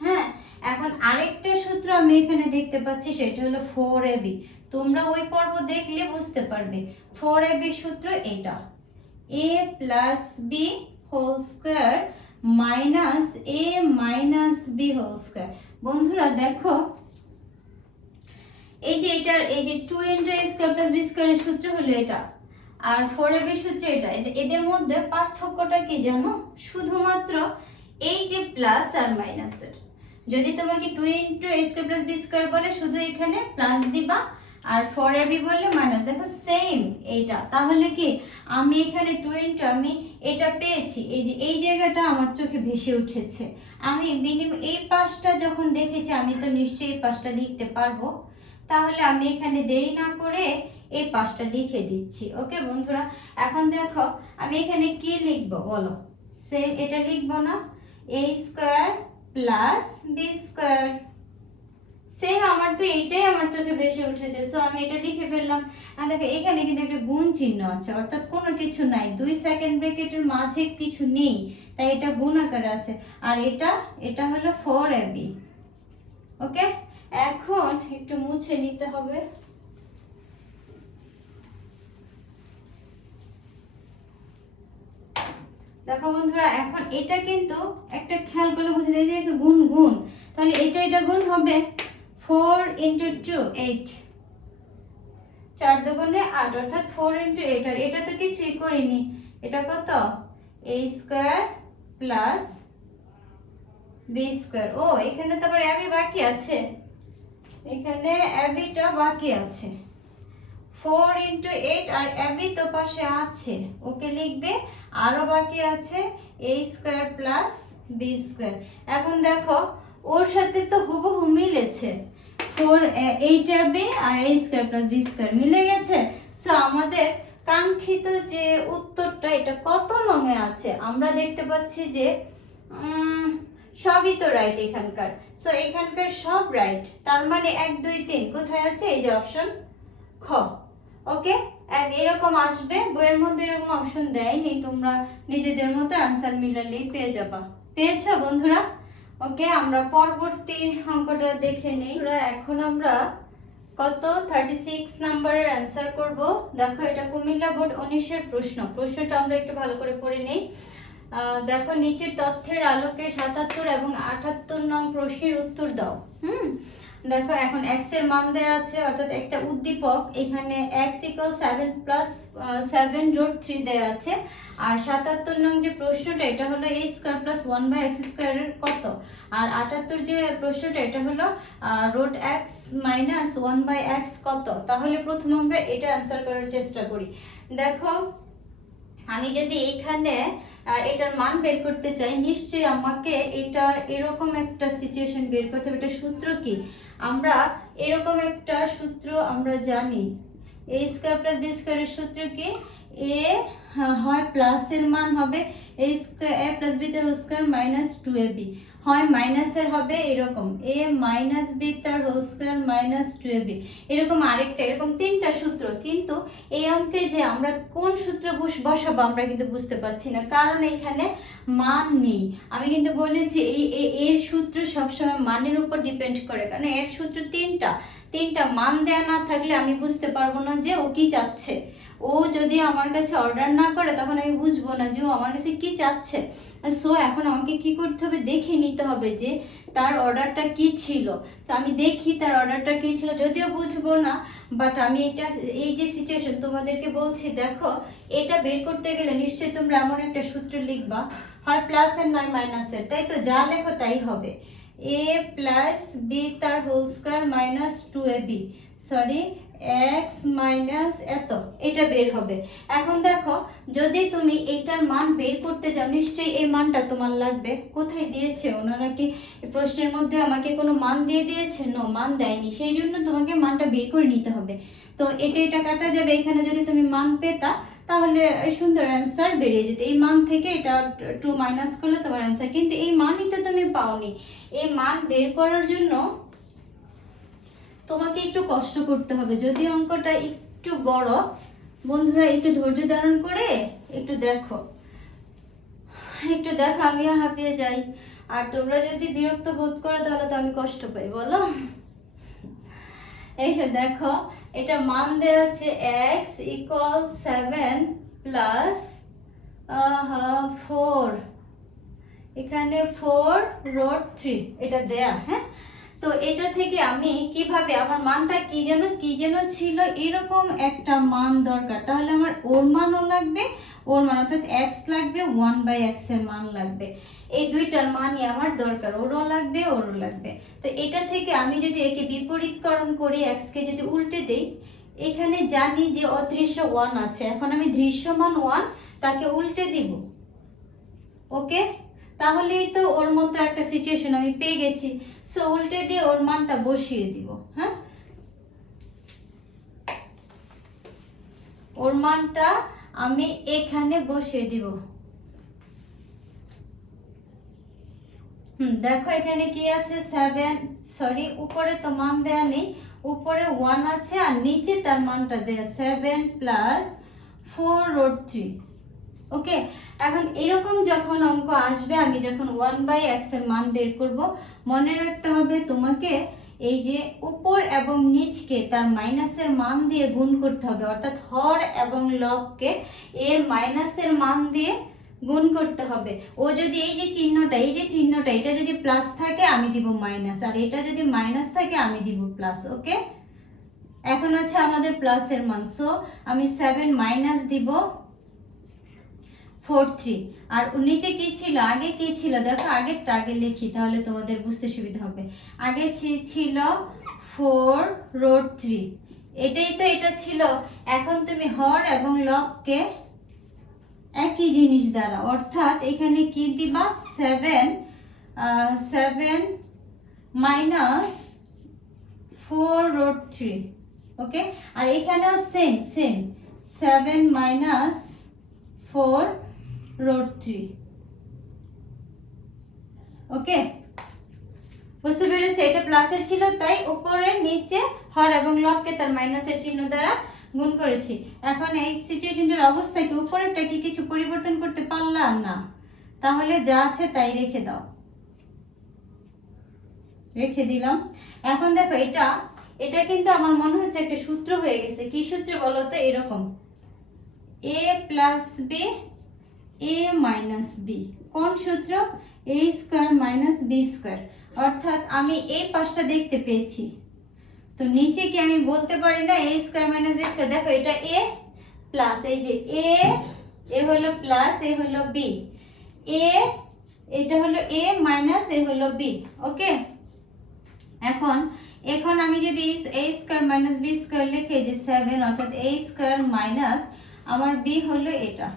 হ্যাঁ, এখন আরেকটা সূত্র আমি এখানে দেখতে পাচ্ছি, সেটা হলো 4ab। তোমরা ওই পর্ব দেখলে বুঝতে পারবে। 4ab সূত্র এটা, a plus B whole square minus a minus B whole square. বন্ধুরা দেখো, এই যে এটার এই যে 2 into a square plus B স্কোয়ারের সূত্র হলো এটা, আর 4ab সূত্র এটা। এদের মধ্যে পার্থক্যটা কি জানো? শুধুমাত্র এই যে প্লাস আর মাইনাসের, যদি তোমাকে 2 into a square plus B square বলে শুধু এখানে প্লাস দিবা, আর 4ab বললে মাইনাস। দেখো সেম এইটা, তাহলে কি আমি এখানে 2 ইন্টু আমি এটা পেয়েছি, এই যে এই জায়গাটা আমার চোখে ভেসে উঠেছে। আমি মিনিমাম এই পাশটা যখন দেখেছি আমি তো নিশ্চয়ই এই পাশটা লিখতে পারবো, তাহলে আমি এখানে দেরি না করে এই পাশটা লিখে দিচ্ছি। ওকে বন্ধুরা, এখন দেখো আমি এখানে কি লিখবো বলো, সেম এটা লিখবো না, a square plus B square. Same আমার তো এইটাই আমার চোখে ভেসে উঠেছে, সো আমি এটা লিখে ফেললাম। আর দেখো এখানে কিন্তু একটা গুণ চিহ্ন আছে, অর্থাৎ কোনো কিছু নাই, 2 সেকেন্ড ব্র্যাকেটের মাঝে কিছু নেই, তাই এটা গুণ আকারে আছে। আর এটা হলো 4ab। ওকে, এখন একটু মুছে নিতে হবে। দেখো বন্ধুরা, এখন এটা কিন্তু একটা খেয়াল করলে বোঝা যায় যে গুণ গুণ, তাহলে এটা গুণ হবে 4 ইন্টু 2 8, 4 দুগুণে 8, অর্থাৎ 4 ইন্টু 8। আর এটা তো কিছুই করিনি, এটা কত a square plus B square. ও এখানে তো আবার এবি বাকি আছে, এখানে এবিটা বাকি আছে, 4 ইন্টু 8 আর এবি তো পাশে আছে, ওকে লিখবে। আরো বাকি আছে a square plus B square. এখন দেখো ওর সাথে তো হুবহু মিলেছে, 8ab আর a square plus B square মিলে গেছে। সো আমাদের কাঙ্ক্ষিত যে উত্তরটা এটা কত নঙে আছে, আমরা দেখতে পাচ্ছি যে সবই তো রাইট এখানকার। সো এখানকার সব রাইট, তার মানে 1 2 3 কোথায় আছে, এই যে অপশন খ। ওকে, এরকম আসবে, বইয়ের মধ্যে এরকম অপশন দেয়নি, তোমরা নিজেদের মতো অ্যান্সার মিলালেই পেয়ে যাবা। পেয়েছো বন্ধুরা? ওকে, আমরা পরবর্তী অঙ্কটা দেখে নেই। এখন আমরা কত 36 নাম্বারের অ্যান্সার করব। দেখো এটা কুমিল্লা বোর্ড 19-এর প্রশ্নটা আমরা একটু ভালো করে পড়ে নেই। দেখো নিচের তথ্যের আলোকে 77 এবং 78 নং প্রশ্নের উত্তর দাও। দেখো এখন x এর মান দেয়া আছে, অর্থাৎ একটা উদ্দীপক, এখানে x = 7 + 7 √ 3 দেয়া আছে। আর 77 নং যে প্রশ্নটা এটা হলো a² + 1/x² এর কত, আর 78 যে প্রশ্নটা এটা হলো √x - 1/x কত। তাহলে প্রথমে আমরা এটা অ্যান্সার করার চেষ্টা করি। দেখো আমি যদি এখানে এটার মান বের করতে চাই, নিশ্চয়ই আমাকে এটা এরকম একটা সিচুয়েশন বের করতে হবে। এটা সূত্র কি, আমরা এরকম একটা সূত্র আমরা জানি, a² + b² এর সূত্র কি, a হয় প্লাসের মান হবে a + b² - 2ab, হয় মাইনাসের হবে এরকম a - b² - 2ab, এরকম আরেকটা, এরকম 3টা সূত্র। কিন্তু এই অঙ্কে যে আমরা কোন সূত্র বসাবো আমরা কিন্তু বুঝতে পারছি না, কারণ এখানে মান নেই। আমি কিন্তু বলেছি এর সূত্র সবসময় মানের উপর ডিপেন্ড করে, কারণ এর সূত্র তিনটা মান দেয়া না থাকলে আমি বুঝতে পারবো না যে ও কি চাচ্ছে। ও যদি আমার কাছে অর্ডার না করে তখন আমি বুঝবো না যে ও আমার কাছে কি চাচ্ছে। সো এখন আমাকে কি করতে হবে, দেখে নিতে হবে যে তার অর্ডারটা কি ছিল। তো আমি দেখি তার অর্ডারটা কি ছিল, যদিও বুঝবো না, বাট আমি এই যে সিচুয়েশন তোমাদেরকে বলছি, দেখো এটা বের করতে গেলে নিশ্চয়ই তোমরা এমন একটা সূত্র লিখবা, হয় প্লাস এর নয় মাইনাসের, তাই তো যা লেখো তাই হবে। a + b তার whole square - 2ab, sorry x minus এত, এটা বের হবে। এখন দেখো যদি তুমি এটার মান বের করতে যাও, নিশ্চয়ই এই মানটা তোমার লাগবে। কোথায় দিয়েছে ওনারা, কি প্রশ্নের মধ্যে আমাকে কোনো মান দিয়ে দিয়েছে? নো, মান দেয়নি, সেই জন্য তোমাকে মানটা বের করে নিতে হবে। তো এটা কাটা যাবে, এখানে যদি তুমি মান পেতা তাহলে সুন্দর অ্যান্সার বেরিয়ে যেত। এই মান থেকে এটা 2 মাইনাস করলে তোমার অ্যান্সার, কিন্তু এই মানই তো তুমি পাওনি। এই মান বের করার জন্য তোমাকে একটু কষ্ট করতে হবে। যদি অঙ্কটা একটু বড়, বন্ধুরা একটু ধৈর্য ধারণ করে একটু দেখো, আমিও হাঁপিয়ে যাই। আর তোমরা যদি বিরক্ত বোধ করো তাহলে তো আমি কষ্ট পাই, বলো। এইসব দেখো, এটা মান দেওয়া আছে x = 7 + 4, এখানে 4 √3 এটা দেয়া। হ্যাঁ, তো তো এটা থেকে আমি কিভাবে আমার মানটা কি যেন ছিল, এরকম একটা মান দরকার। তাহলে আমার ওর মানও লাগবে, ওর মান অর্থাৎ এক্স লাগবে, 1/x এর মান লাগবে। এই দুইটার মানই আমার দরকার, ওরও লাগবে ওরও লাগবে। তো এটা থেকে আমি যদি একে বিপরীতকরণ করি, এক্স কে যদি উল্টে দেই, এখানে জানি যে অদৃশ্য 1 আছে, এখন আমি দৃশ্যমান 1 তাকে উল্টে দিব। ওকে, তাহলেই তো ওর মতো একটা সিচুয়েশন আমি পেয়ে গেছি। সো উল্টে দিয়ে ওর মানটা বসিয়ে দিব। হ্যাঁ, ওর মানটা আমি এখানে বসিয়ে দিব। দেখো এখানে কি আছে, 7, সরি উপরে তো মান দেয়া নেই, উপরে 1 আছে আর নিচে তার মানটা দেয়া 7 + 4√3। ওকে, এখন এরকম যখন অঙ্ক আসবে, আমি যখন 1/x এর মান বের করব, মনে রাখতে হবে তোমাকে এই যে উপর এবং নিচকে তার মাইনাসের মান দিয়ে গুণ করতে হবে, অর্থাৎ হর এবং লবকে এর মাইনাসের মান দিয়ে গুণ করতে হবে। ও যদি এই যে চিহ্নটা এটা যদি প্লাস থাকে আমি দিব মাইনাস, আর এটা যদি মাইনাস থাকে আমি দিব প্লাস। ওকে, এখন হচ্ছে আমাদের প্লাসের মান, সো আমি 7 মাইনাস দিব 4/3। আর নিচে কি ছিল, আগে কি ছিল দেখো, আগেরটা আগে লিখি তাহলে তোমাদের বুঝতে সুবিধা হবে। আগে ছিল 4√3, এটাই তো এটা ছিল। এখন তুমি হর এবং লবকে একই জিনিস দ্বারা, অর্থাৎ এখানে কি দিবা, 7 মাইনাস 4√3। ওকে, আর এখানেও সেম 7 মাইনাস 4√3। ওকে, বুঝতে পেরেছো? এটা প্লাসের ছিল তাই উপরে নিচে হর এবং লবকে তার মাইনাসের চিহ্ন দ্বারা গুণ করেছি। এখন এই সিচুয়েশনটার অবস্থা কি, উপরেরটা কি কিছু পরিবর্তন করতে পারলাম না, তাহলে যা আছে তাই রেখে দাও, রেখে দিলাম। এখন দেখো এটা কিন্তু আমার মনে হচ্ছে একটা সূত্র হয়ে গেছে। কি সূত্র বলো তো? এরকম a + b a - b। কোন সূত্র? a² - b²। অর্থাৎ আমি এই পাশটা দেখতে পেয়েছি, তো নিচে কি আমি বলতে পারি না a² - b²? দেখো এটা a প্লাস, এই যে a হলো প্লাস, a হলো b, এটা হলো a মাইনাস a হলো b। ওকে, এখন আমি যদি a² - b² লিখে যে 7, অর্থাৎ a² মাইনাস আমার b হলো এটা।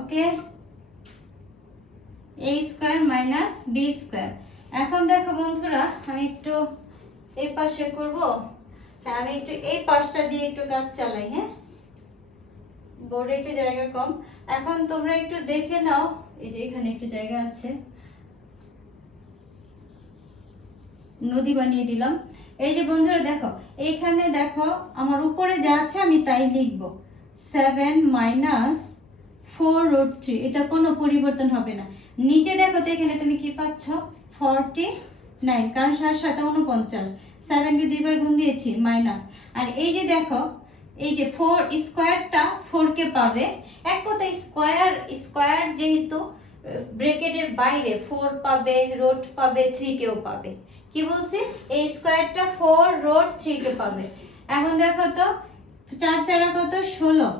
ওকে, a² - b²। এখন দেখো বন্ধুরা, আমি একটু এই পাশে করব, আমি একটু এই পাশটা দিয়ে একটু কাজ চালাই। হ্যাঁ, বোর্ডে একটু জায়গা কম। এখন তোমরা একটু দেখে নাও, এই যে এখানে একটু জায়গা আছে, নদী বানিয়ে দিলাম। এই যে বন্ধুরা দেখো, এইখানে দেখো আমার উপরে যা আছে আমি তাই লিখবো, 7 মাইনাস 4√3, এটা কোনো পরিবর্তন হবে না। নিচে দেখো তো এখানে তুমি কি পাচ্ছ, 49, কারণ 7 × 7 = 49, 7 কে দুইবার গুণ দিয়েছি মাইনাস। আর এই যে দেখো, এই যে 4 স্কোয়ারটা 4 কে পাবে, এক কথায় স্কোয়ার যেহেতু ব্র্যাকেটের বাইরে 4 পাবে, রুট পাবে, 3 কেও পাবে। কি বলছি, এই স্কোয়ারটা 4√3 কে পাবে। এখন দেখো তো 4 × 4 কত, 16,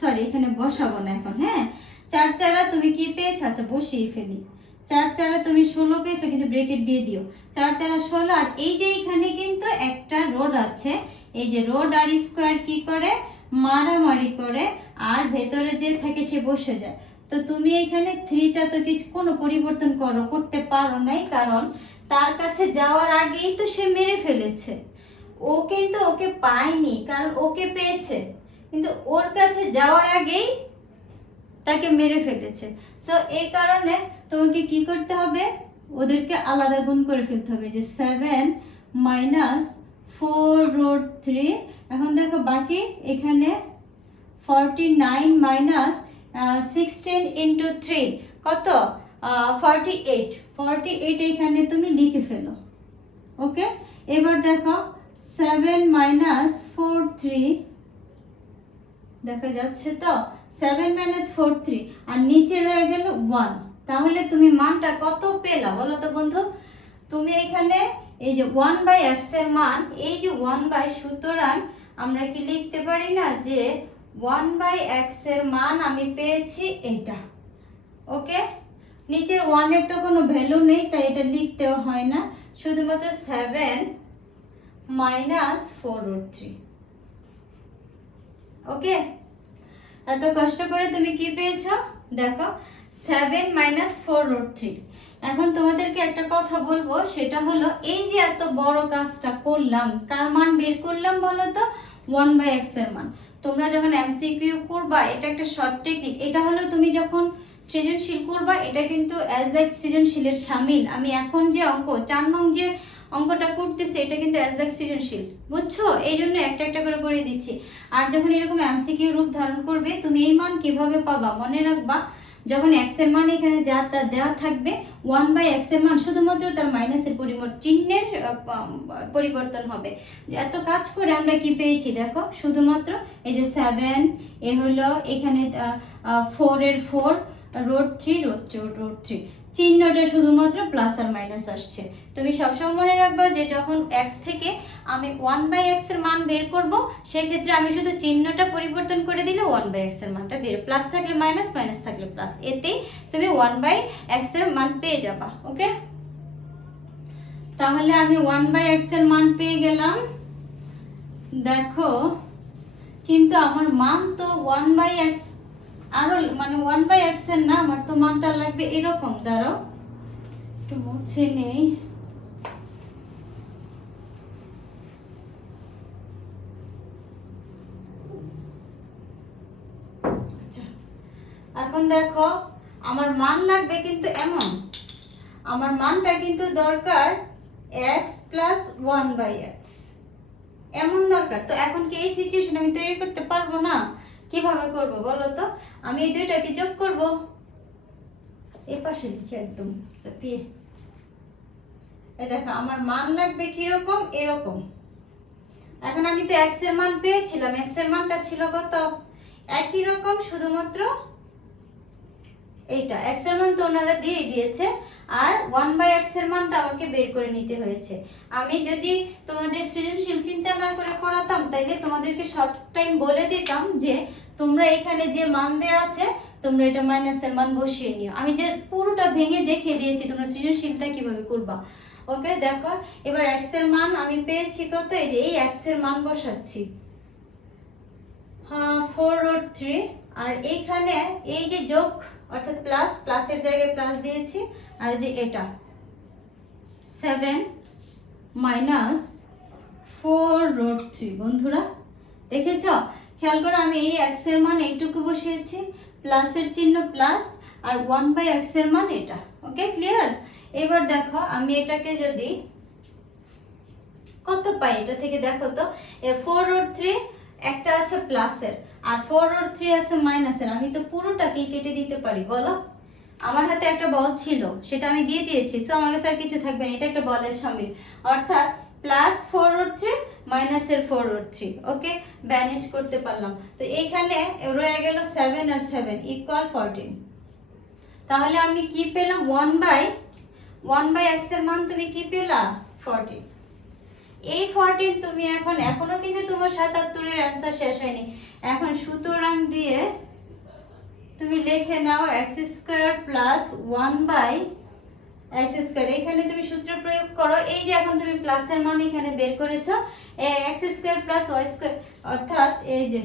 সরি এখানে বসাবো না এখন। হ্যাঁ, 4 × 4 তুমি কি পেয়েছো, আচ্ছা বসিয়ে ফেলি। 4 × 4 তুমি 16 পেয়েছো, কিন্তু ব্র্যাকেট দিয়ে দিও। 4 × 4 = 16। আর এই যে এখানে কিন্তু একটা রোড আছে, এই যে রোড আর স্কোয়ার কি করে, মারামারি করে, আর ভেতরে যে থাকে সে বসে যায়। তো তুমি এখানে 3টা তো কিছু কোনো পরিবর্তন করতে পারো নাই, কারণ তার কাছে যাওয়ার আগেই তো সে মেরে ফেলেছে। ও কিন্তু ওকে পায়নি, কারণ ওকে পেয়েছে, কিন্তু ওর কাছে যাওয়ার আগেই তাকে মেরে ফেলেছে। সো এই কারণে তোমাকে কি করতে হবে, ওদেরকে আলাদা গুণ করে ফেলতে হবে, যে 7 মাইনাস 4√3। এখন দেখো বাকি এখানে 49 মাইনাস 16 × 3 কত, 48 এখানে তুমি লিখে ফেলো। ওকে, এবার দেখো 7 মাইনাস 4√3 দেখা যাচ্ছে তো, 7 - 4√3, আর নিচে রয়ে গেল 1। তাহলে তুমি মানটা কত পেলা বলো তো বন্ধু? তুমি এখানে এই যে 1/x এর মান, এই যে 1/, সুতরাং আমরা কি লিখতে পারি না যে 1/x এর মান আমি পেয়েছি এটা। ওকে, নিচের 1 এর তো কোনো ভ্যালু নেই, তাই এটা লিখতেও হয় না, শুধুমাত্র 7 - 4√3। ওকে, এত কষ্ট করে তুমি কি পেয়েছো দেখো, 7 - 4√3। এখন তোমাদেরকে একটা কথা বলবো, সেটা হলো এই যে এত বড় কাজটা করলাম, কার মান বের করলাম বলো তো? 1/x এর মান। তোমরা যখন এমসিকিউ করবা, এটা একটা শর্ট টেকনিক, এটা হলো তুমি যখন সৃজনশীল করবা, এটা কিন্তু অ্যাজ লাইক সৃজনশীলের শামিল। আমি এখন যে অঙ্ক 4 নং যে অঙ্কটা করতেছি, এটা কিন্তু অ্যাজ লাইক সৃজনশীল, বুঝছো? এই জন্য একটা একটা করে করে দিচ্ছি। আর যখন এরকম এমসিকিউ রূপ ধারণ করবে, তুমি এই মান কিভাবে পাবা মনে রাখবা, যখন x এর মান এখানে যা তা দেওয়া থাকবে, 1/x এর মান শুধুমাত্র তার মাইনাসের চিহ্নের পরিবর্তন হবে। এত কাজ করে আমরা কি পেয়েছি দেখো, শুধুমাত্র এই যে 7, এ হলো এখানে 4 এর 4√3 চিহ্নটা শুধুমাত্র প্লাস আর মাইনাস আসছে। তুমি সবসময় মনে রাখবা যে যখন x থেকে আমি 1/x এর মান বের করব, সেক্ষেত্রে আমি শুধু চিহ্নটা পরিবর্তন করে দিলে 1/x এর মানটা বের, প্লাস থাকলে মাইনাস, মাইনাস থাকলে প্লাস, এতেই তুমি 1/x এর মান পেয়ে যাবা। ওকে, তাহলে আমি 1/x এর মান পেয়ে গেলাম। দেখো, কিন্তু আমার মান তো 1/x, আরো মানে 1/x এর না, আমার তো মানটা লাগবে এরকম। দাঁড়াও একটু মুছে নেই। এখন দেখো, আমার মান লাগবে কিন্তু এমন, আমার মানটা কিন্তু দরকার x + 1/x, এমন দরকার। তো এখন কি এই সিচুয়েশন আমি তৈরি করতে পারবো না? কিভাবে করব বলো তো? আমি এই দুইটাকে যোগ করব, এই পাশে লিখে একদম চাপিয়ে। এই দেখো, আমার মান লাগবে কি রকম, এরকম। এখন আমি তো x এর মান পেয়েছিলাম, x এর মানটা ছিল কত? একই রকম, শুধুমাত্র এইটা x এর মান তো ওনারা দিয়ে দিয়েছে, আর 1/x এর মানটা আমাকে বের করে নিতে হয়েছে। আমি যদি তোমাদের সৃজনশীল চিন্তা না করে করাতাম, তাইলে তোমাদেরকে শর্ট টাইম বলে দিতাম যে তোমরা এখানে যে মান দেয়া আছে, তোমরা এটা মাইনাসের মান বসিয়ে নিও। আমি যে পুরোটা ভেঙে দেখিয়ে দিয়েছি তোমরা সৃজনশীলটা কিভাবে করবা। ওকে, দেখো এবার x এর মান আমি পেয়েছি কত, এই যে এই x এর মান বসাচ্ছি 4√3, আর এইখানে এই যে যোগ অর্থাৎ প্লাস, প্লাসের জায়গায় প্লাস দিয়েছি, আর যে এটা 7 - 4√3। বন্ধুরা দেখেছ, খেয়াল করো, আমি এই x এর মান এইটুকু বসিয়েছি, প্লাসের চিহ্ন প্লাস, আর 1/x এর মান এটা। ওকে, ক্লিয়ার? এবার দেখো, আমি এটাকে যদি কত পাই এটা থেকে দেখো তো, 4√3 একটা আছে প্লাসের, আর 4√3 আছে মাইনাসের। আমি তো পুরোটাকেই কেটে দিতে পারি, বলো? আমার হাতে একটা বল ছিল, সেটা আমি দিয়ে দিয়েছি, সো আমার কাছে আর কিছু থাকবে না, এটা একটা বলের শামিল, অর্থাৎ প্লাস 4√3 মাইনাসের 4√3। ওকে, ব্যানিশ করতে পারলাম। তো এইখানে রয়ে গেল 7 আর 7 = 14। তাহলে আমি কি পেলাম? 1/x এর মান তুমি কি পেলা? 14। এই 14 তুমি এখনো কিন্তু তোমার 77 এর অ্যান্সার শেষ হয়নি। এখন সুতরাং দিয়ে তুমি লিখে নাও x² + 1/x²। এখানে তুমি সূত্র প্রয়োগ করো, এই যে এখন তুমি প্লাসের মান এখানে বের করেছো, x² + y², অর্থাৎ এই যে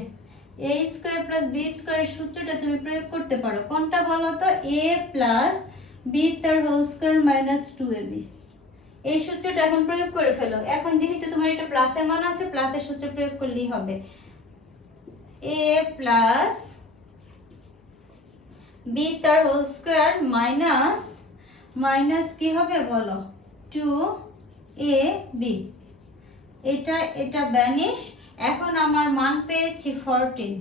a² + b² এর সূত্রটা তুমি প্রয়োগ করতে পারো। কোনটা বলো তো? a + b² - 2ab। এই সূত্রটা এখন প্রয়োগ করে ফেলো। এখন যেহেতু তোমার এটা প্লাসের মান আছে, প্লাসের সূত্র প্রয়োগ করলেই হবে। a + b² মাইনাস কি হবে বলো? 2ab। এটা ব্যানিশ। এখন আমার মান পেয়েছি 14,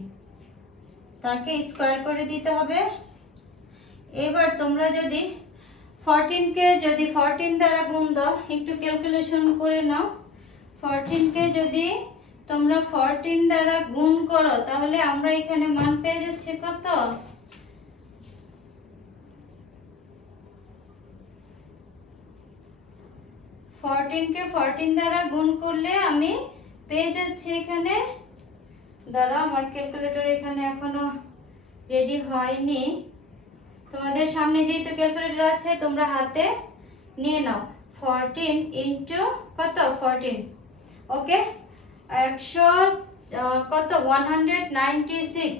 তাকে স্কয়ার করে দিতে হবে। এবার তোমরা যদি 14 কে যদি 14 দ্বারা গুণ দাও, একটু ক্যালকুলেশন করে নাও, 14 কে যদি তোমরা 14 দ্বারা গুণ করো, তাহলে আমরা এখানে মান পেয়ে যাচ্ছি কত? 14 কে 14 দ্বারা গুণ করলে আমি পেয়ে যাচ্ছি এখানে, দাঁড়াও আমার ক্যালকুলেটর এখানে এখনো রেডি হয়নি, তোমাদের সামনে যেহেতু ক্যালকুলেটর আছে তোমরা হাতে নিয়ে নাও। 14 ইন্টু কত 14, ওকে 100 কত 196,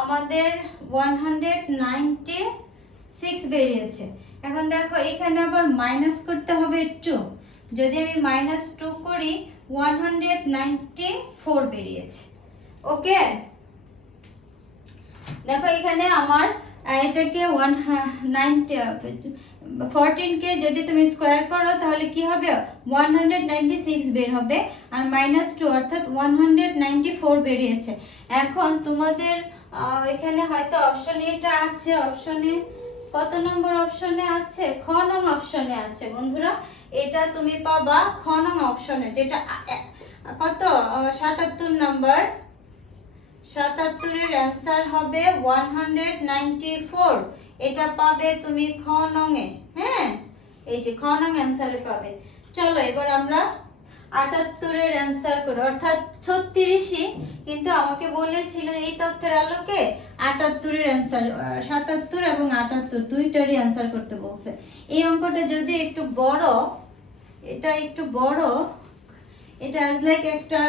আমাদের 196 বেরিয়েছে। এখন দেখো এখানে আবার মাইনাস করতে হবে একটু, যদি আমি -2 করি 194 বেরিয়েছে। ওকে দেখো এখানে আমার এটাকে 14কে যদি তুমি স্কোয়ার করো তাহলে কি হবে 196 বের হবে, আর -2 অর্থাৎ 194 বেরিয়েছে। এখন তোমাদের এখানে হয়তো অপশনে এটা আছে, অপশনে কত নম্বর অপশনে আছে, খ নং অপশনে আছে বন্ধুরা। এটা তুমি পাবা খ নং অপশনে, যেটা কত 77 নম্বর, 77 এর অ্যান্সার হবে 194, এটা পাবে তুমি খ নং এ। হ্যাঁ এই যে খ নং অ্যান্সারে পাবে। চলো এবার আমরা 78 এর অ্যান্সার করি, অর্থাৎ 36ই, কিন্তু আমাকে বলেছিল এই তথ্যের আলোকে 78 এর অ্যান্সার, 77 এবং 78 দুইটারই অ্যান্সার করতে বলছে। এই অঙ্কটা যদি একটু বড়, এটা একটু বড়, এটা অ্যাজ লাইক একটা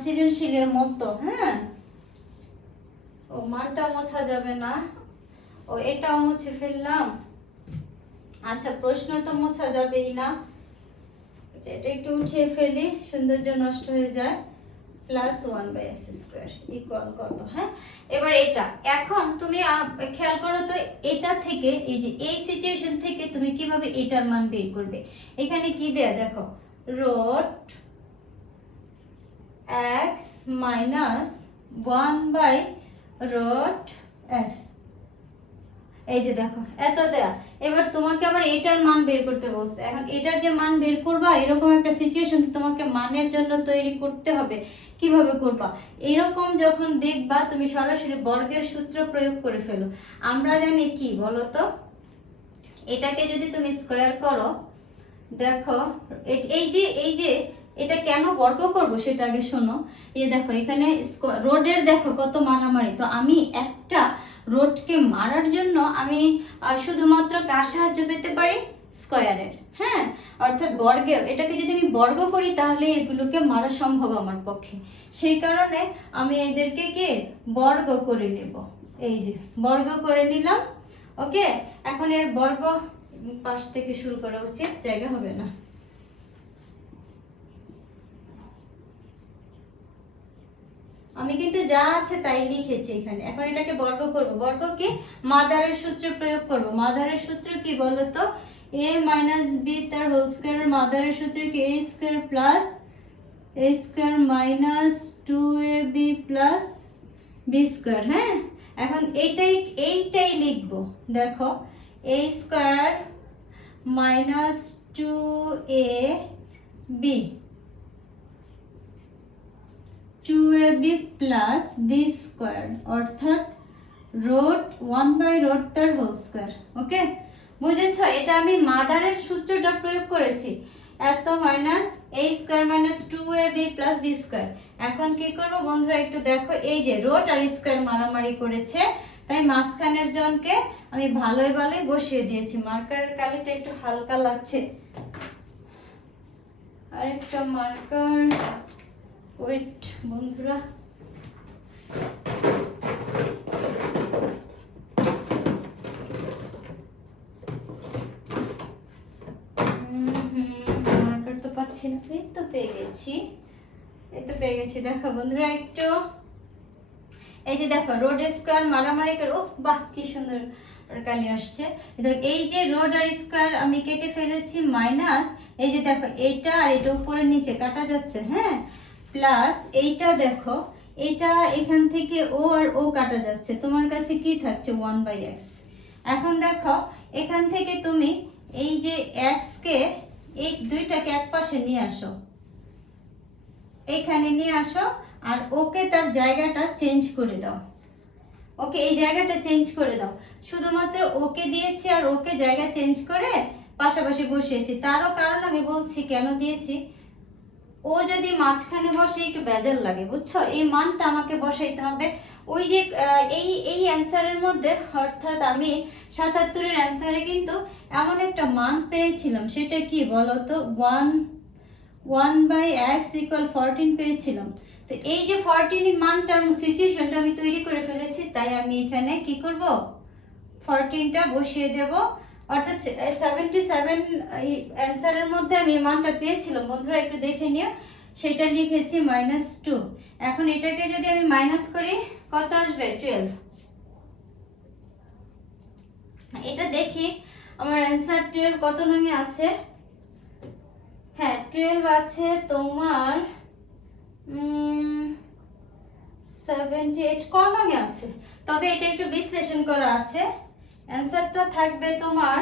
সৃজনশীলের মতো। হ্যাঁ ও মানটা মোছা যাবে না, ও এটাও মুছে ফেললাম। আচ্ছা প্রশ্ন তো মোছা যাবেই না, এটা একটু উঠিয়ে ফেলি, সৌন্দর্য নষ্ট হয়ে যায়। +1/x² ইকুয়াল কত? হ্যাঁ এবার এটা এখন তুমি খেয়াল করো তো, এটা থেকে এই যে এই সিচুয়েশন থেকে তুমি কিভাবে এটার মান বের করবে। এখানে কি দেয়া দেখো, রুট x - 1/√x, এই যে দেখো এত দেয়া। এবার তোমাকে আবার এটার মান বের করতে বলছে। এখন এটার যে মান বের করবা, এরকম একটা সিচুয়েশন তোমাকে মানের জন্য তৈরি করতে হবে। কিভাবে করবা, এরকম যখন দেখবা তুমি সরাসরি বর্গের সূত্র প্রয়োগ করে ফেলো। আমরা জানি কি বলো তো, এটাকে যদি তুমি স্কয়ার করো, দেখো এই যে এটা কেন বর্গ করব সেটা আগে শোনো। এই দেখো এখানে রোডের দেখো কত মারামারি, তো আমি একটা রোডকে মারার জন্য আমি শুধুমাত্র কার সাহায্য পেতে পারি, স্কয়ারের। হ্যাঁ অর্থাৎ বর্গের, এটাকে যদি আমি বর্গ করি তাহলে এগুলোকে মারা সম্ভব আমার পক্ষে, সেই কারণে আমি এদেরকে কি বর্গ করে নেব। এই যে বর্গ করে নিলাম। ওকে এখন এর বর্গ পাশ থেকে শুরু করা উচিত, জায়গা হবে না। আমি কিন্তু যা আছে তাই লিখেছি এখানে। এখন এটাকে বর্গ করব, বর্গকে মাদারের সূত্র প্রয়োগ করব। মাদারের সূত্র কি বলো তো, a - b তার হোল স্কয়ারের মাদারের সূত্র কি a² + a² - 2ab + b²। হ্যাঁ এখন এইটাই লিখব, দেখো a² - 2ab 2ab + b² অর্থাৎ √1/√, তার হোল স্কয়ার। ওকে বুঝেছো, এটা আমি মাদারের সূত্রটা প্রয়োগ করেছি, এত মাইনাস a² - 2ab + b²। এখন কি করব বন্ধুরা একটু দেখো, এই যে রুট আর স্কয়ার মারামারি করেছে, তাই মাঝখানের জনকে আমি ভালোই বসিয়ে দিয়েছি। মার্কারের কালিটা একটু হালকা লাগছে, আরেকটা মার্কার, ওয়েট বন্ধুরা। মার্কার তো পাচ্ছি না, এই তো পেয়ে গেছি। দেখো বন্ধুরা একটু, এই যে দেখো রোড স্কয়ার মারামারি করে, ও বাহ কি সুন্দর কালি আসছে। এই যে রোড আর স্কয়ার আমি কেটে ফেলেছি, মাইনাস এই যে দেখো এইটা আর এটা উপরে নিচে কাটা যাচ্ছে। হ্যাঁ প্লাস এইটা দেখো, এটা এখান থেকে ও আর ও কাটা যাচ্ছে, তোমার কাছে কি থাকছে 1/x। এখন দেখো এখান থেকে তুমি এই যে x কে, এই দুইটাকে এক পাশে নিয়ে আসো, এখানে নিয়ে আসো, আর ওকে তার জায়গাটা চেঞ্জ করে দাও। ওকে এই জায়গাটা চেঞ্জ করে দাও, শুধুমাত্র ওকে দিয়েছি আর ওকে জায়গা চেঞ্জ করে পাশাপাশি বসিয়েছি। তারও কারণ আমি বলছি কেন দিয়েছি। ও যদি মাঝখানে বসে একটু বেজাল লাগে, বুঝছো? এই মানটা আমাকে বসাইতে হবে ওই যে এই অ্যান্সারের মধ্যে। অর্থাৎ আমি 77-এর অ্যান্সারে কিন্তু এমন একটা মান পেয়েছিলাম, সেটা কি বলতো? 1/x = 14 পেয়েছিলাম। তো এই যে 14 এর মানটার সিচুয়েশনটা আমি তৈরি করে ফেলেছি, তাই আমি এখানে কি করব, 14টা বসিয়ে দেব। অর্থাৎ 77 অ্যান্সারের মধ্যে আমি এই মানটা পেয়েছিলাম, বন্ধুরা একটু দেখে নিও। সেটা লিখেছি -2। এখন এটাকে যদি আমি মাইনাস করি কত আসবে? 12। এটা দেখি আমার অ্যান্সার 12 কত নঙে আছে। হ্যাঁ 12 আছে তোমার 78 ক নঙে আছে। তবে এটা একটু বিশ্লেষণ করা আছে। অ্যান্সারটা থাকবে তোমার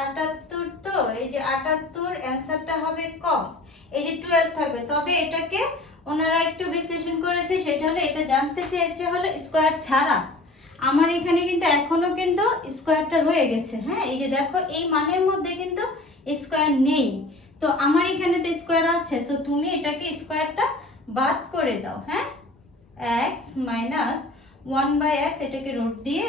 78। তো এই যে 78 অ্যান্সারটা হবে ক। এই যে 12 থাকবে, তবে এটাকে ওনারা একটু বিশ্লেষণ করেছে, সেটা হলো এটা জানতে চেয়েছে হলো স্কোয়ার ছাড়া। আমার এখানে কিন্তু এখনো কিন্তু স্কোয়ারটা রয়ে গেছে। হ্যাঁ এই যে দেখো এই মানের মধ্যে কিন্তু স্কোয়ার নেই, তো আমার এখানে তো স্কোয়ার আছে। সো তুমি এটাকে স্কোয়ারটা বাদ করে দাও। হ্যাঁ x - 1/x এটাকে রুট দিয়ে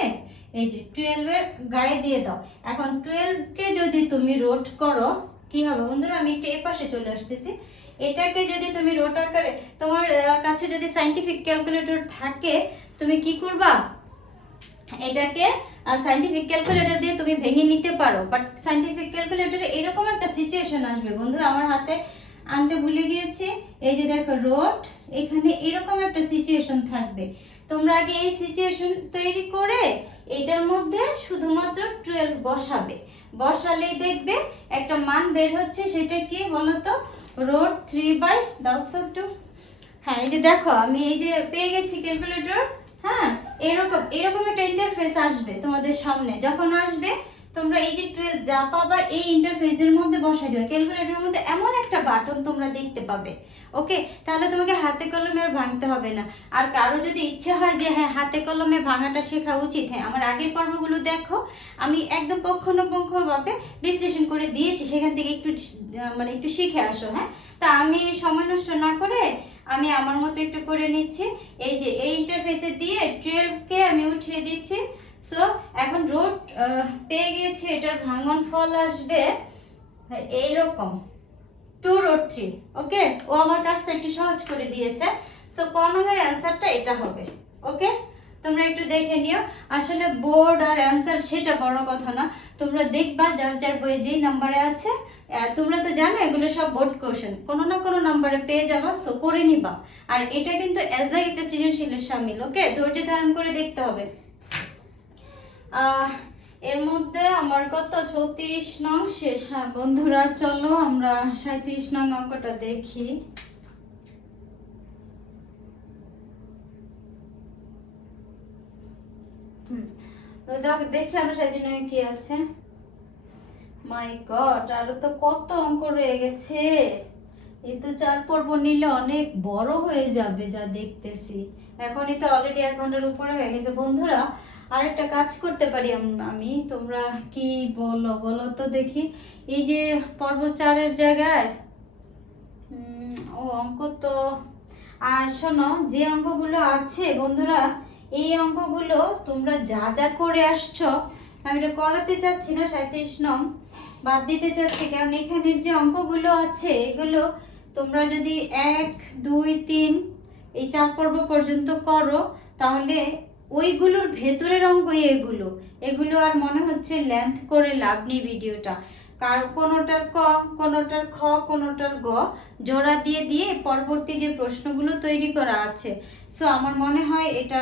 এই যে 12 এর গায়ে দিয়ে দাও। এখন 12 কে যদি তুমি রুট করো কি হবে বন্ধুরা? আমি একটু এই পাশে চলে আসতেছি। এটাকে যদি তুমি রুট আকারে, তোমার কাছে যদি সায়েন্টিফিক ক্যালকুলেটর থাকে তুমি কি করবা, এটাকে সায়েন্টিফিক ক্যালকুলেটর দিয়ে তুমি ভেঙে নিতে পারো। বাট সায়েন্টিফিক ক্যালকুলেটরে এরকম একটা সিচুয়েশন আসবে বন্ধুরা, আমার হাতে আনতে ভুলে গিয়েছি। এই যে দেখো রুট, এখানে এরকম একটা সিচুয়েশন থাকবে। তোমরা আগে এই সিচুয়েশন তৈরি করে এটার মধ্যে শুধুমাত্র 12 বসাবে। বসালেই দেখবে একটা মান বের হচ্ছে। সেটা কি বলো তো? √3 দাও তো একটু। হ্যাঁ এই যে দেখো আমি এই যে পেয়ে গেছি ক্যালকুলেটর। হ্যাঁ এরকম একটা ইন্টারফেস আসবে তোমাদের সামনে। যখন আসবে তোমরা এই যে 12 যা পাবা এই ইন্টারফেসের মধ্যে বসাই দিও। ক্যালকুলেটরের মধ্যে এমন একটা বাটন তোমরা দেখতে পাবে। ওকে, তাহলে তোমাকে হাতে কলমে আর ভাঙতে হবে না। আর কারো যদি ইচ্ছে হয় যে হ্যাঁ হাতে কলমে ভাঙাটা শেখা উচিত, হ্যাঁ আমার আগের পর্বগুলো দেখো, আমি একদম পুঙ্খানুপুঙ্খভাবে বিশ্লেষণ করে দিয়েছি। সেখান থেকে একটু একটু শিখে আসো। হ্যাঁ তা আমি সময় নষ্ট না করে আমি আমার মতো একটু করে নিচ্ছি। এই যে এই ইন্টারফেসে দিয়ে 12 কে আমি উঠিয়ে দিচ্ছি। সো এখন রুট পেয়ে গেছি, এটার ভাঙন ফল আসবে এইরকম 2√3। ওকে, ও আমার কাজটা একটু সহজ করে দিয়েছে। সো ক নম্বরের অ্যান্সারটা এটা হবে। ওকে, তোমরা একটু দেখে নিও। আসলে বোর্ড আর অ্যান্সার সেটা বড় কথা না, তোমরা দেখবা যার যার বইয়ে যেই নাম্বারে আছে। তোমরা তো জানো এগুলো সব বোর্ড কোশ্চেন, কোনো না কোনো নাম্বারে পেয়ে যাবা। সো করে নিবা। আর এটা কিন্তু অ্যাজ লাইক একটা সৃজনশীলের সামিল। ওকে, ধৈর্য ধারণ করে দেখতে হবে। এর মধ্যে আমার কত 34 নং শেষ। হ্যাঁ বন্ধুরা চলো আমরা 37 নং অঙ্কটা দেখি। তো দেখি আমরা 37 নং কি আছে। মাই গড, আরো তো কত অঙ্ক রয়ে গেছে। এই তো 4 পর্ব নিলে অনেক বড় হয়ে যাবে যা দেখতেছি। এখনই তো অলরেডি 1 ঘন্টার উপরে হয়ে গেছে। বন্ধুরা আরেকটা কাজ করতে পারি আমি, তোমরা কি বলো তো দেখি। এই যে পর্ব 4-এর জায়গায় ও অঙ্ক তো, আর শোনো যে অঙ্কগুলো আছে বন্ধুরা, এই অঙ্কগুলো তোমরা যা যা করে আসছো, আমি এটা করাতে চাচ্ছি না 37 নং, বাদ দিতে চাচ্ছি। কারণ এখানের যে অঙ্কগুলো আছে এগুলো তোমরা যদি 1, 2, 3 এই 4 পর্ব পর্যন্ত করো, তাহলে ওইগুলোর ভেতরের অঙ্ক এগুলো আর মনে হচ্ছে লেন্থ করে লাভ নেই ভিডিওটা। কার কোনোটার ক, কোনোটার খ, কোনোটার গ জোড়া দিয়ে দিয়ে পরবর্তী যে প্রশ্নগুলো তৈরি করা আছে। সো আমার মনে হয় এটা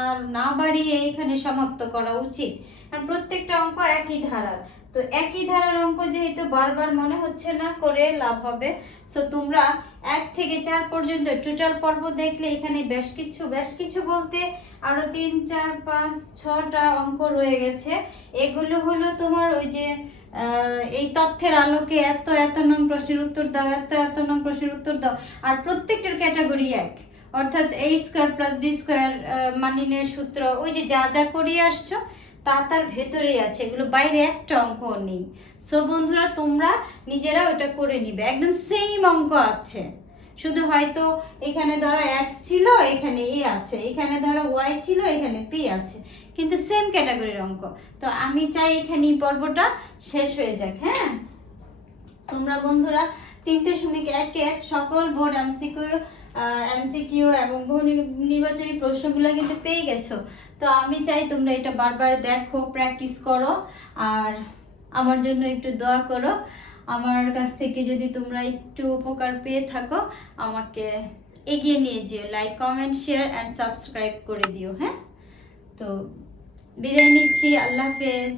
আর না বাড়িয়ে এখানে সমাপ্ত করা উচিত। কারণ প্রত্যেকটা অঙ্ক একই ধারার, তো একই ধারার অঙ্ক যেহেতু বারবার মনে হচ্ছে না করে লাভ হবে। সো তোমরা 1 থেকে 4 পর্যন্ত টোটাল পর্ব দেখলে এখানে বেশ কিছু বলতে আরো 3, 4, 5, 6টা অঙ্ক রয়ে গেছে। এগুলো হলো তোমার ওই যে এই তথ্যের আলোকে এত নং প্রশ্নের উত্তর দাও, এত নং প্রশ্নের উত্তর দাও। আর প্রত্যেকটার ক্যাটাগরি এক, অর্থাৎ a² + b² মানিনের সূত্র, ওই যে যা যা করিয়ে আসছো তা তার ভেতরেই আছে, এগুলো বাইরে একটা অঙ্ক নেই। সো বন্ধুরা তোমরা নিজেরা ওটা করে নিবে, একদম সেম অঙ্ক আছে, শুধু হয়তো এখানে ধরো এক্স ছিল এখানে এ আছে, এখানে ধরো ওয়াই ছিল এখানে পি আছে, কিন্তু সেম ক্যাটাগরির অঙ্ক। তো আমি চাই এখানেই পর্বটা শেষ হয়ে যাক। হ্যাঁ, তোমরা বন্ধুরা 3.1 সকল বোর্ড এমসিকিউ এবং বহু নির্বাচনী প্রশ্নগুলো কিন্তু পেয়ে গেছো। তো আমি চাই তোমরা এটা বারবার দেখো, প্র্যাকটিস করো, আর আমার জন্য একটু দোয়া করো। আমার কাছ থেকে যদি তোমরা একটু উপকার পেয়ে থাকো, আমাকে এগিয়ে নিয়ে যেও, like comment share and subscribe করে দিও। হ্যাঁ, তো বিদায় নিচ্ছি, আল্লাহ হাফেজ।